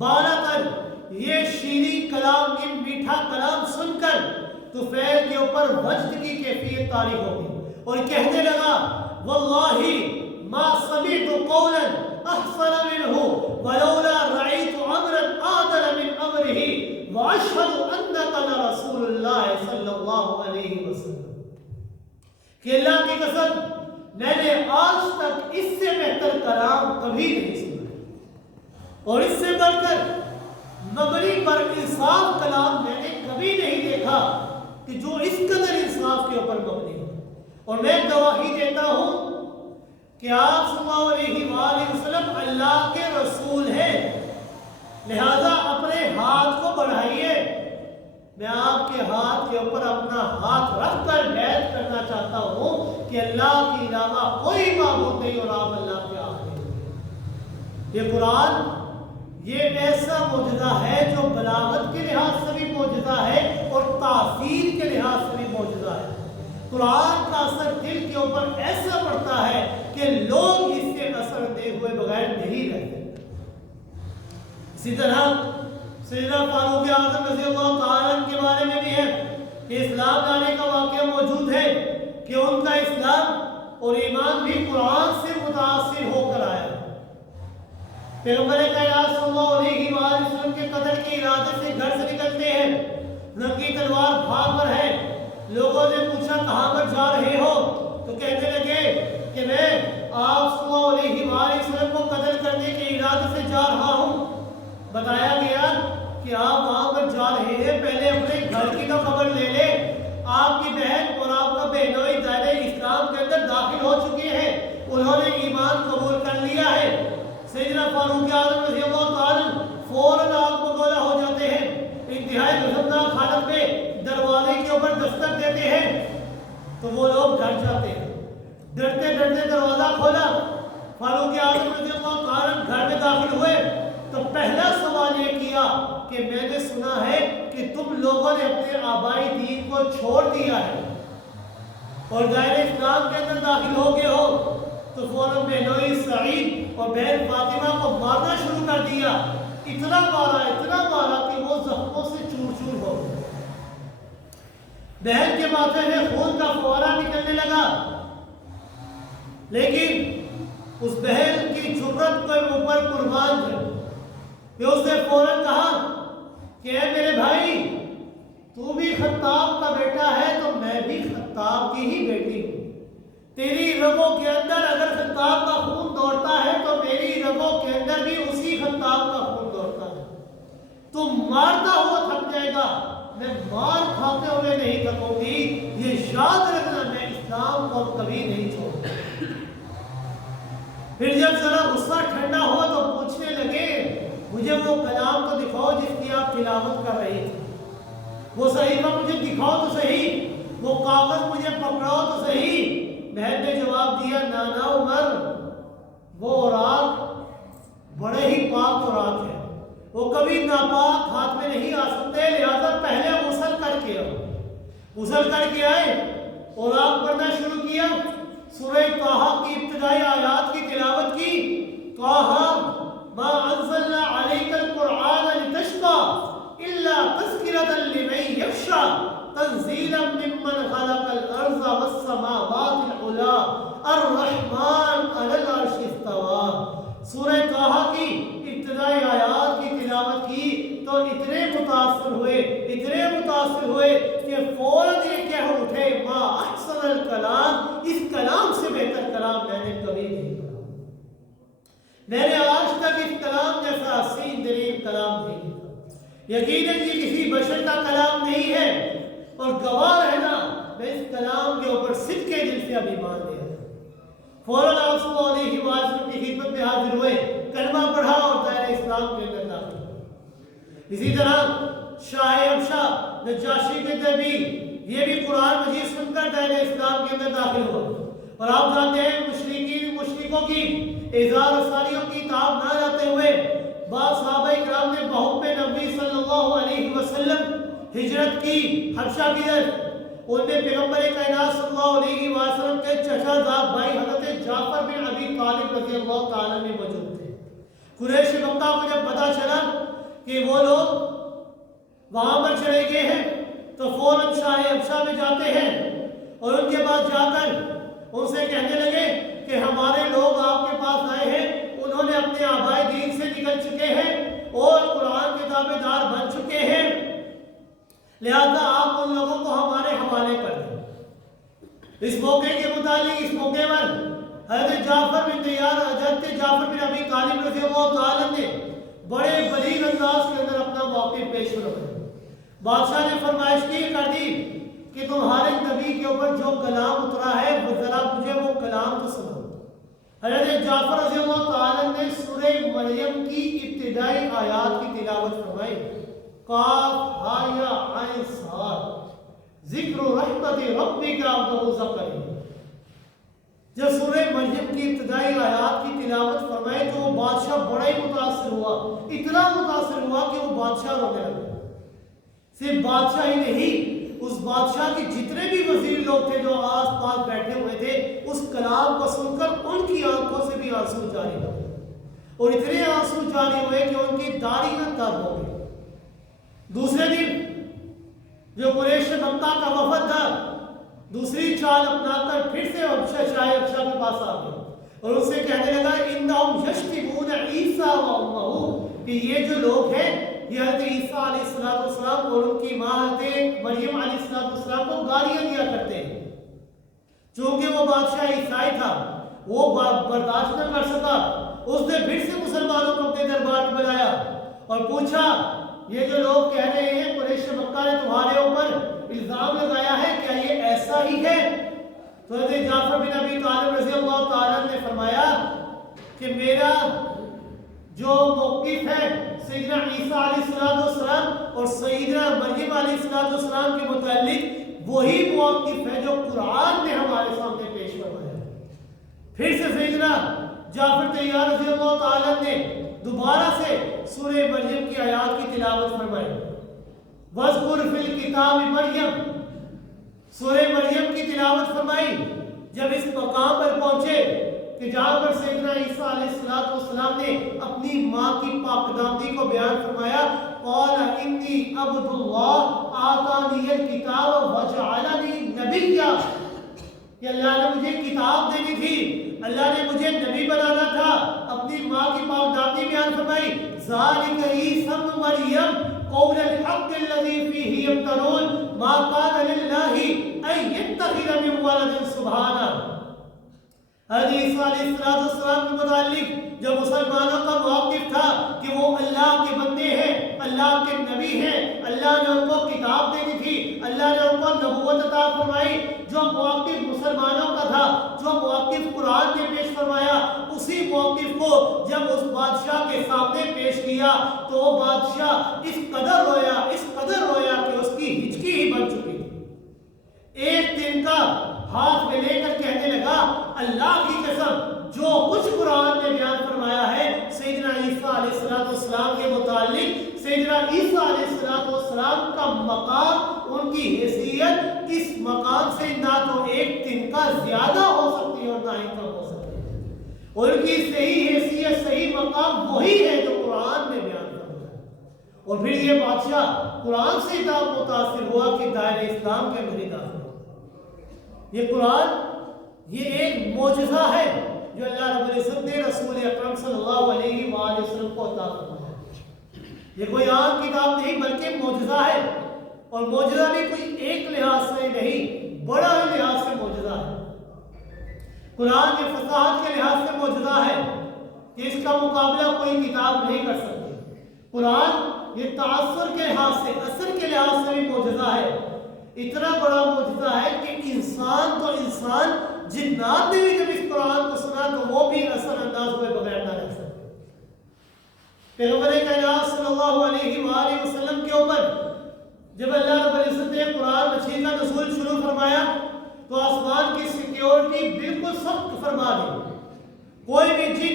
12 تن یہ شیریں کلام، یہ میٹھا کلام سن کر طفیل کے اوپر وجد کی کیفیت طاری ہو گئی اور کہنے لگا واللہ ما سمعت قولا احسن منه ولولا رأيت امرا اعدل من امره واشهد انك لرسول الله صلی اللہ علیہ وسلم۔ کہ اللہ کی قسم میں نے آج تک اس سے بہتر کلام کبھی نہیں سنا اور اس سے بڑھ کر مبنی پر انصاف کلام میں نے کبھی نہیں دیکھا کہ جو اس قدر انصاف کے اوپر مبنی ہو۔ اور میں گواہی دیتا ہوں کہ آپ صلی اللہ علیہ وآلہ وسلم اللہ کے رسول ہیں، لہذا اپنے ہاتھ کو بڑھائیے، میں آپ کے ہاتھ کے اوپر اپنا ہاتھ رکھ کر بیعت کرنا چاہتا ہوں کہ اللہ کے علاوہ کوئی معبود نہیں اور آپ اللہ کے آخری ہیں۔ یہ قرآن یہ ایسا معجزہ ہے جو بلاغت کے لحاظ سے بھی معجزہ ہے اور تاثیر کے لحاظ سے بھی معجزہ ہے۔ قرآن کا اثر دل کے اوپر ایسا پڑتا ہے کہ لوگ اس سے اثر دے ہوئے بغیر نہیں رہتے۔ اسی طرح سیدنا فاروق اعظم رضی اللہ تعالیٰ عنہ کے بارے میں بھی ہے کہ اسلام لانے کا واقعہ موجود ہے کہ ان کا اسلام اور ایمان بھی قرآن سے متاثر ہو کر آیا۔ پیغمبر کائنات صلی اللہ علیہ وآلہ وسلم کے قتل کے ارادے سے گھر سے نکلتے ہیں، ننگی تلوار بھاگ پر ہے۔ لوگوں نے پوچھا کہاں پر جا رہے ہو تو کہنے لگے کہ میں آپ صلی اللہ علیہ وآلہ وسلم کو قتل کرنے کے ارادے سے جا رہا ہوں۔ بتایا گیا کہ آپ وہاں پر جا رہے ہیں، پہلے اپنے گھر کی تو خبر لے لیں۔ آپ کی بہن اور آپ کا بہنوئی دائرہ اسلام کے اندر داخل ہو چکے ہیں، انہوں نے ایمان قبول کر لیا ہے۔ سیدنا فاروق اعظم رضی اللہ تعالیٰ فوراً آپ کو گولا ہو جاتے ہیں، انتہائی غضبناک حالت میں دروازے کے اوپر دستک دیتے ہیں تو وہ لوگ ڈر جاتے ہیں۔ ڈرتے ڈرتے دروازہ کھولا، فاروق اعظم رضی اللہ تعالیٰ گھر میں داخل ہوئے تو پہلا سوال یہ کیا کہ میں نے سنا ہے کہ تم لوگوں نے اپنے آبائی دین کو چھوڑ دیا ہے اور دائرہ اسلام کے اندر داخل ہو گئے ہو۔ تو فوراً بہنوئی سعید اور بہن فاطمہ کو مارنا شروع کر دیا، اتنا مارا کہ وہ زخموں سے چور چور ہو گئے۔ بہن کے ماتھے میں خون کا فوارہ نکلنے لگا، لیکن اس بہن کی جرت کے اوپر قربان ہے کہ اس نے فوراً کہا کہ اے میرے بھائی، تو بھی خطاب کا بیٹا ہے تو میں بھی خطاب کی ہی بیٹی ہوں۔ تیری رگوں کے اندر اگر خطاب کا خون دوڑتا ہے تو میری رگوں کے اندر بھی اسی خطاب کا خون دوڑتا ہے۔ تو مارتا ہوا تھک جائے گا، میں مار کھاتے ہوئے نہیں تھکوں گی، یہ یاد رکھنا میں اسلام کو کبھی نہیں چھوڑوں۔ پھر جب ذرا غصہ ٹھنڈا ہوا تو پوچھنے لگے مجھے وہ کلام تو دکھاؤ جس کی آپ تلاوت کر رہے تھے، وہ صحیفہ مجھے دکھاؤ تو صحیح، وہ کاغذ مجھے پکڑاؤ تو صحیح۔ بہن نے جواب دیا نانا عمر، وہ اوراق بڑے ہی پاک اوراق ہیں، وہ کبھی ناپاک ہاتھ میں نہیں آ سکتے، لہذا پہلے غسل کر کے آؤ۔ غسل کر کے آئے، اوراق پڑھنا شروع کیا، سورہ طٰہٰ کی ابتدائی آیات کی تلاوت کی۔ طٰہٰ ما انزلنا علیک القرآن لتشقى الا تذکرۃ لمن یخشی تنزیلا ممن خلق الارض والسماوات العلی الرحمن علی العرش استوی۔ سورہ طٰہٰ کی ابتدائی آیات کی تلاوت کی تو اتنے متاثر ہوئے کہ فوراً یہ کہہ اٹھے ما احسن الکلام، اس کلام سے بہتر کلام میں نے کبھی نہیں پڑھا، میں نے آج تک اس کلام جیسا حسین ترین کلام نہیں تھا۔ یقیناً یہ کسی بشر کا کلام نہیں ہے، اور گواہ رہنا میں اس کلام کے اوپر صدق کے دل سے اب ایمان لے آیا۔ فوراً آپ صلی اللہ علیہ وسلم کی خدمت میں حاضر ہوئے، کلمہ پڑھا اور دائرہ اسلام کے اندر داخل ہوئے۔ اسی طرح شاہ حبشہ نجاشی کے اندر بھی یہ بھی قرآن مجید سن کر دائرہ اسلام کے اندر داخل ہوا، اور آپ جانتے ہیں مشرکوں کی اظہار رسالیوں کی تاب نہ جاتے ہوئے بعض صحابہ کرام نے بحکم نبی صلی اللہ علیہ وسلم ہجرت کی حبشہ کی طرف۔ ان میں پیغمبر کائنات صلی اللہ علیہ وسلم کے چچا زاد بھائی حضرت جعفر بن ابی طالب رضی اللہ تعالیٰ میں موجود تھے۔ قریش مکہ کو جب پتہ چلا کہ وہ لوگ وہاں پر چلے گئے ہیں تو فوراً شاہ حبشہ میں جاتے ہیں، اور ان کے پاس جا کر ان سے کہنے لگے کہ ہمارے لوگ آپ کے پاس آئے ہیں، انہوں نے اپنے آبائے دین سے نکل چکے ہیں اور قرآن کے تابع دار بن چکے ہیں، لہذا آپ ان لوگوں کو ہمارے حوالے کر دیں۔ اس موقع کے متعلق اس موقع پر حضرت جعفر بن ابی طالب رضی اللہ تعالیٰ نے بڑے بلیغ انداز کے اندر اپنا موقف پیش رکھا۔ بادشاہ نے فرمائش کی کر دی کہ تمہارے نبی کے اوپر جو کلام اترا ہے وہ ذرا مجھے وہ کلام تو سنو۔ حضرت جعفر رضی اللہ تعالیٰ نے سورہ مریم کی ابتدائی آیات کی تلاوت فرمائی۔ قاف ہا یا عین صاد ذکر رحمت ربک عبدہ زکریا۔ جب سورہ مریم کی ابتدائی آیات کی تلاوت فرمائی تو وہ بادشاہ بڑا ہی متاثر ہوا، اتنا متاثر ہوا کہ وہ بادشاہ رونے لگا۔ صرف بادشاہ ہی نہیں، اس بادشاہ کے جتنے بھی وزیر لوگ تھے جو آس پاس بیٹھے ہوئے تھے، اس کلام کو سن کر ان کی آنکھوں سے بھی آنسو جاری ہوئے، اور اتنے آنسو جاری ہوئے کہ ان کی داڑھی نہ تر ہو گئی۔ دوسرے دن جو قریش مکہ کا وفد تھا دوسری چال اپنا کر پھر سے شاہ حبشہ کے پاس آ گئے، اور ان سے کہنے لگا انہم یشتمون عیسیٰ و امہ، کہ یہ جو لوگ ہیں یہ حضرت عیسیٰ علیہ السلام اور ان کی ماں حضرت مریم علیہ السلام کو گالیاں دیا کرتے ہیں۔ چونکہ وہ بادشاہ عیسائی تھا، وہ برداشت نہ کر سکا، اس نے پھر سے مسلمانوں کو اپنے دربار میں بلایا اور پوچھا یہ جو لوگ کہہ رہے ہیں قریش مکہ نے تمہارے اوپر الزام لگایا ہے، کیا یہ ایسا ہی ہے؟ تو حضرت جعفر بن ابی طالب رضی اللہ تعالیٰ نے فرمایا کہ میرا جو موقف ہے سیدنا عیسیٰ علیہ السلام اور سیدنا مریم علیہ السلام کے متعلق وہی موقف ہے جو قرآن نے ہمارے سامنے پیش فرمایا ہے۔ پھر سے سیدنا جعفر طیار رضی اللہ تعالیٰ نے دوبارہ سے سورہ مریم کی آیات کی تلاوت فرمائی۔ وَاذْكُرْ فِي الْكِتَابِ مریم، سورہ مریم کی تلاوت فرمائی۔ جب اس مقام پر پہنچے کہ جہاں پر سیدنا عیسیٰ علیہ السلام نے اپنی ماں کی پاکدامنی کو بیان فرمایا، قَالَ إِنِّي عَبْدُ اللَّهِ آتَانِيَ الْكِتَابَ وَجَعَلَنِي نَبِيًّا، کہ اللہ نے مجھے کتاب دینی تھی، اللہ نے مجھے نبی بنانا تھا۔ اپنی ماں کی پاکدامنی بیان فرمائی۔ ذَلِكَ عِیسیٰ ابْنُ مَرْیَمَ قول الحق الذي فيه يمترون ما كان لله ان يتخذ من ولد سبحانه۔ حضرت عیسیٰ علیہ السلام کے متعلق جو مسلمانوں کا موقف تھا کہ وہ اللہ کے بندے ہیں، اللہ کے نبی ہیں، اللہ نے ان کو کتاب دینی تھی، اللہ نے ان کو نبوت عطا فرمائی، جو موقف مسلمانوں کا تھا، جو موقف قرآن نے پیش فرمایا، اسی موقف کو جب اس بادشاہ کے سامنے پیش کیا تو وہ بادشاہ اس قدر رویا کہ اس کی ہچکی ہی بن چکی تھی۔ ایک دن کا ہاتھ میں لے کر کہنے لگا اللہ کی قسم جو کچھ قرآن نے بیان فرمایا ہے سیدنا عیسیٰ علیہ السلام کے متعلق، سیدنا عیسیٰ علیہ السلام کا مقام، ان کی حیثیت اس مقام سے نہ تو ایک دن کا زیادہ ہو سکتی ہے اور نہ ہی کم ہو سکتی ہے، اور ان کی صحیح حیثیت، صحیح مقام وہی ہے جو قرآن نے بیان فرمایا۔ اور پھر یہ بادشاہ قرآن سے اتنا متاثر ہوا کہ دائرہ اسلام کے اندر ہی داخل ہوا۔ یہ قرآن یہ ایک معجزہ ہے جو اللہ رب العزت نے رسول اکرم صلی اللہ علیہ وآلہ وسلم کو عطا فرمایا۔ یہ کوئی عام کتاب نہیں بلکہ معجزہ ہے، اور معجزہ بھی کوئی ایک لحاظ سے نہیں، بڑا ہی لحاظ سے معجزہ ہے۔ قرآن کی فصاحت کے لحاظ سے معجزہ ہے، کہ اس کا مقابلہ کوئی کتاب نہیں کر سکتی۔ قرآن یہ تاثر کے لحاظ سے، اثر کے لحاظ سے بھی معجزہ ہے، اتنا بڑا معجزہ ہے کہ انسان تو انسان، جنات نے بھی جب اس قرآن کو سنا تو وہ بھی اثر انداز ہوئے بغیر نہ رہ سکتے۔ پیغمبر کائنات صلی اللہ علیہ وآلہ وسلم کے اوپر جب اللہ رب العزت نے قرآن مجید کا نزول شروع فرمایا تو آسمان کی سیکیورٹی بالکل سخت فرما دی۔ کوئی بھی جن،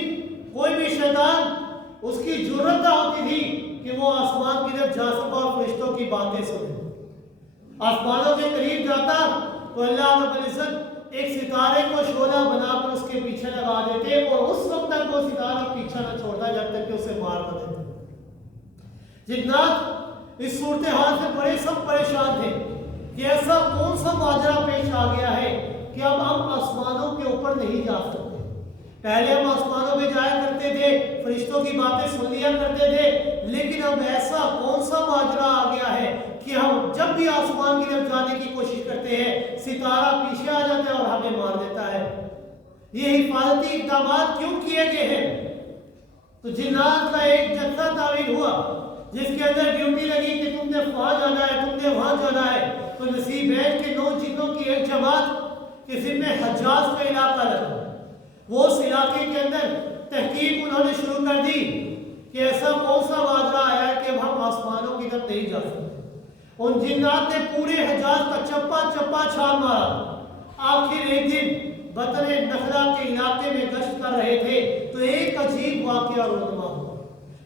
کوئی بھی شیطان اس کی جرأت نہ ہوتی تھی کہ وہ آسمان کی طرف جا سکے اور فرشتوں کی باتیں سنے۔ آسمانوں کے قریب جاتا تو اللہ رب العزت ایک ستارے کو شعلہ بنا کر اس کے پیچھے لگا دیتے اور اس وقت تک وہ ستارہ پیچھا نہ چھوڑتا جب تک کہ اسے مار نہ دیتے۔ جنات اس صورتحال سے بڑے سب پریشان تھے کہ ایسا کون سا ماجرا پیش آ گیا ہے کہ اب ہم آسمانوں کے اوپر نہیں جا سکتے۔ پہلے ہم آسمانوں میں جایا کرتے تھے، فرشتوں کی باتیں سن لیا کرتے تھے، لیکن اب ایسا کون سا ماجرا آ گیا ہے کہ ہم جب بھی آسمان کی طرف جانے کی کوشش کرتے ہیں ستارہ پیچھے آ جاتا ہے اور ہمیں مار دیتا ہے۔ یہ حفاظتی اقدامات کیوں کیے گئے ہیں؟ تو جنات کا ایک جتھا تعمیر ہوا جس کے اندر ڈیوٹی لگی کہ تم نے وہاں جانا ہے، تم نے وہاں جانا ہے۔ تو نصیبین کے 9 جنوں کی ایک جماعت کے ذمہ حجاز کا علاقہ لگا۔ وہ اس علاقے کے اندر تحقیق انہوں نے شروع کر دی کہ ایسا کون سا ماجرا آیا ہے کہ ہم آسمانوں کی طرف نہیں جا سکتے۔ ان جنات نے پورے حجاز کا چپا چپا چھان مارا۔ آخر ایک دن بطن نخلا کے علاقے میں گشت کر رہے تھے تو ایک عجیب واقعہ رونما ہوا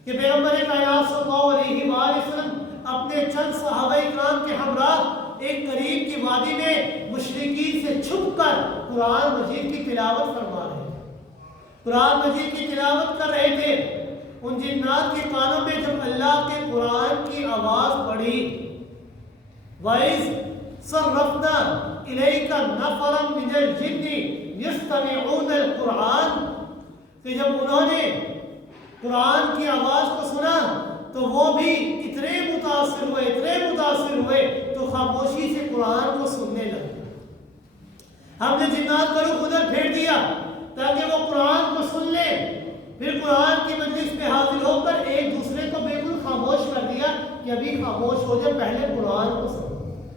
کہ پیغمبر کائنات صلی اللہ علیہ وآلہ وسلم اپنے چند صحابہ کرام کے ہمراہ ایک قریب کی وادی میں مشرکین سے چھپ کر قرآن مجید کی تلاوت فرما رہے تھے۔ قرآن مجید کی تلاوت کر رہے تھے۔ ان جنات کے کانوں میں جب اللہ کے قرآن کی آواز پڑی، وَإِذْ صَرَّفْنَا إِلَيْكَ نَفَرًا مِنَ الْجِنِّ يَسْتَمِعُونَ الْقُرْآنَ، کہ جب انہوں نے قرآن کی آواز کو سنا تو وہ بھی اتنے متاثر ہوئے تو خاموشی سے قرآن کو سننے لگے۔ ہم نے جنات کا رخ ادھر پھیر دیا تاکہ وہ قرآن کو سن لیں، پھر قرآن کی مجلس میں حاضر ہو کر ایک دوسرے کو بالکل خاموش کر دیا کہ ابھی خاموش ہو جائے، پہلے قرآن کو سنو۔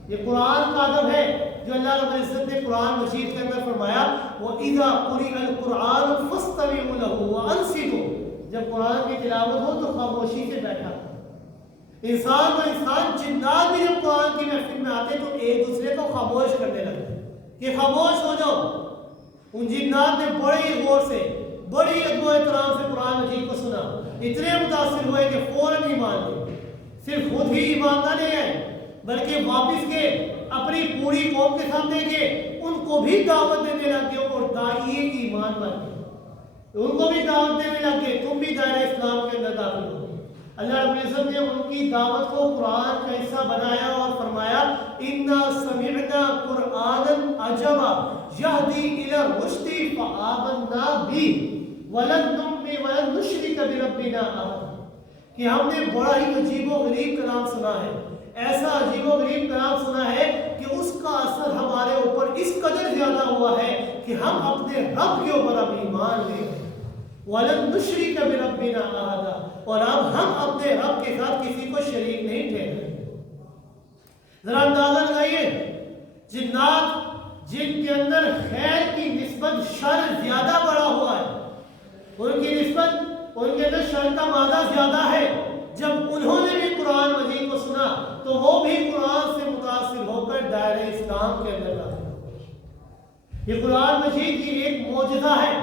یہ قرآن کا ادب ہے جو اللہ رب العزت نے قرآن مجید کے اندر فرمایا، وَإِذَا قُرِئَ الْقُرْآنُ فَاسْتَمِعُوا لَهُ وَأَنصِتُوا، جب قرآن کی تلاوت ہو تو خاموشی سے بیٹھا۔ انسان و انسان، جنات بھی جب قرآن کی محفل میں آتے تو ایک دوسرے کو خاموش کرنے لگتے کہ خاموش ہو جاؤ۔ ان جنات نے بڑے ہی غور سے، بڑی ادب و احترام سے قرآن مجید کو سنا، اتنے متاثر ہوئے کہ فوراً ایمان لے۔ صرف خود ہی ایمان نہ لے آئے بلکہ واپس گئے، اپنی پوری قوم کے سامنے گئے، ان کو بھی دعوت دینے لگ گئے اور داعیے ایمان بن گئے، ان کو بھی دعوت دینے لگ گئے، تم بھی دائرہ اسلام کے اندر داخل ہو۔ اللہ رب العزت نے ان کی دعوت کو قرآن کا حصہ بنایا اور فرمایا، اِنَّا سَمِعْنَا قُرْآنًا عَجَبًا يَهْدِي إِلَى الرُّشْدِ فَآمَنَّا بِهِ وَلَن نُشْرِكَ بِرَبِّنَا أَحَدًا، کہ ہم نے بڑا ہی عجیب و غریب کلام سنا ہے، ایسا عجیب و غریب کلام سنا ہے کہ اس کا اثر ہمارے اوپر اس قدر زیادہ ہوا ہے کہ ہم اپنے رب کے اوپر اب ایمان لے گئے۔ وَلَن نُشْرِكَ بِرَبِّنَا أَحَدًا، اور اب ہم اپنے رب کے ساتھ کسی کو شریک نہیں ٹھہرائیں۔ ذرا اندازہ لگائیے، جنات جن کے اندر خیر کی نسبت شر زیادہ بڑا ہوا ہے، ان کی نسبت، ان کے اندر شر کا مادہ زیادہ ہے، جب انہوں نے بھی قرآن مجید کو سنا تو وہ بھی قرآن سے متاثر ہو کر دائرہ اسلام کے اندر داخل ہوئے۔ یہ قرآن مجید کی ایک معجزہ ہے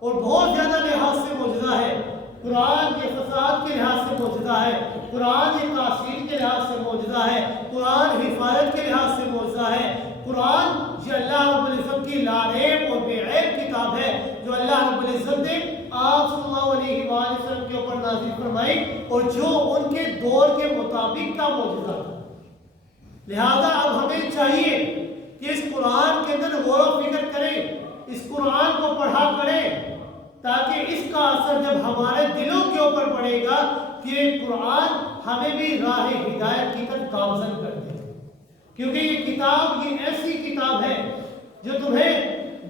اور بہت زیادہ لحاظ سے معجزہ ہے۔ قرآن کے فساد کے لحاظ سے معجزہ ہے، قرآن کی تاثیر کے لحاظ سے معجزہ ہے، قرآن حفاظت کے لحاظ سے معجزہ ہے۔ قرآن یہ اللہ رب العزت کی لاریب اور بے عیب کتاب ہے جو اللہ رب العزت نے آپ صلی اللہ علیہ وآلہ وسلم کے اوپر نازل فرمائی اور جو ان کے دور کے مطابق کا معجزہ تھا۔ لہذا اب ہمیں چاہیے کہ اس قرآن کے اندر غور و فکر کریں، اس قرآن کو پڑھا کریں تاکہ اس کا اثر جب ہمارے دلوں کے اوپر پڑے گا کہ قرآن ہمیں بھی راہ ہدایت کی طرف گامزن کر دے، کیونکہ یہ کتاب یہ ایسی کتاب ہے جو تمہیں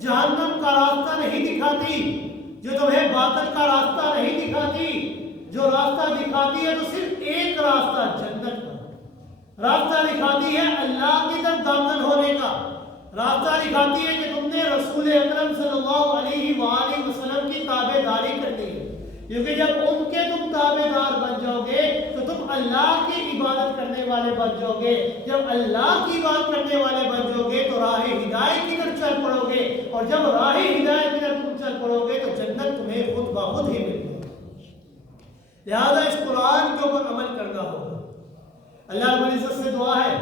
جہنم کا راستہ نہیں دکھاتی جو تمہیں باطل کا راستہ نہیں دکھاتی، جو راستہ دکھاتی ہے تو صرف ایک راستہ، جنت کا راستہ دکھاتی ہے، اللہ کی طرف گامزن ہونے کا راستہ دکھاتی ہے کہ تم نے رسول اکرم صلی اللہ علیہ وآلہ وسلم کی تابع داری کرنی ہے، کیونکہ جب ان کے تم تابع دار بن جاؤ گے تو تم اللہ کی عبادت کرنے والے بن جاؤ گے، جب اللہ کی عبادت کرنے والے بن جاؤ گے تو راہ ہدایت کی طرف چل پڑو گے، اور جب راہ ہدایت کی طرف تم چل پڑو گے تو جنت تمہیں خود بخود ہی مل جائے گی۔ لہذا اس قرآن کے اوپر عمل کرنا ہوگا۔ اللہ رب العزت سے دعا ہے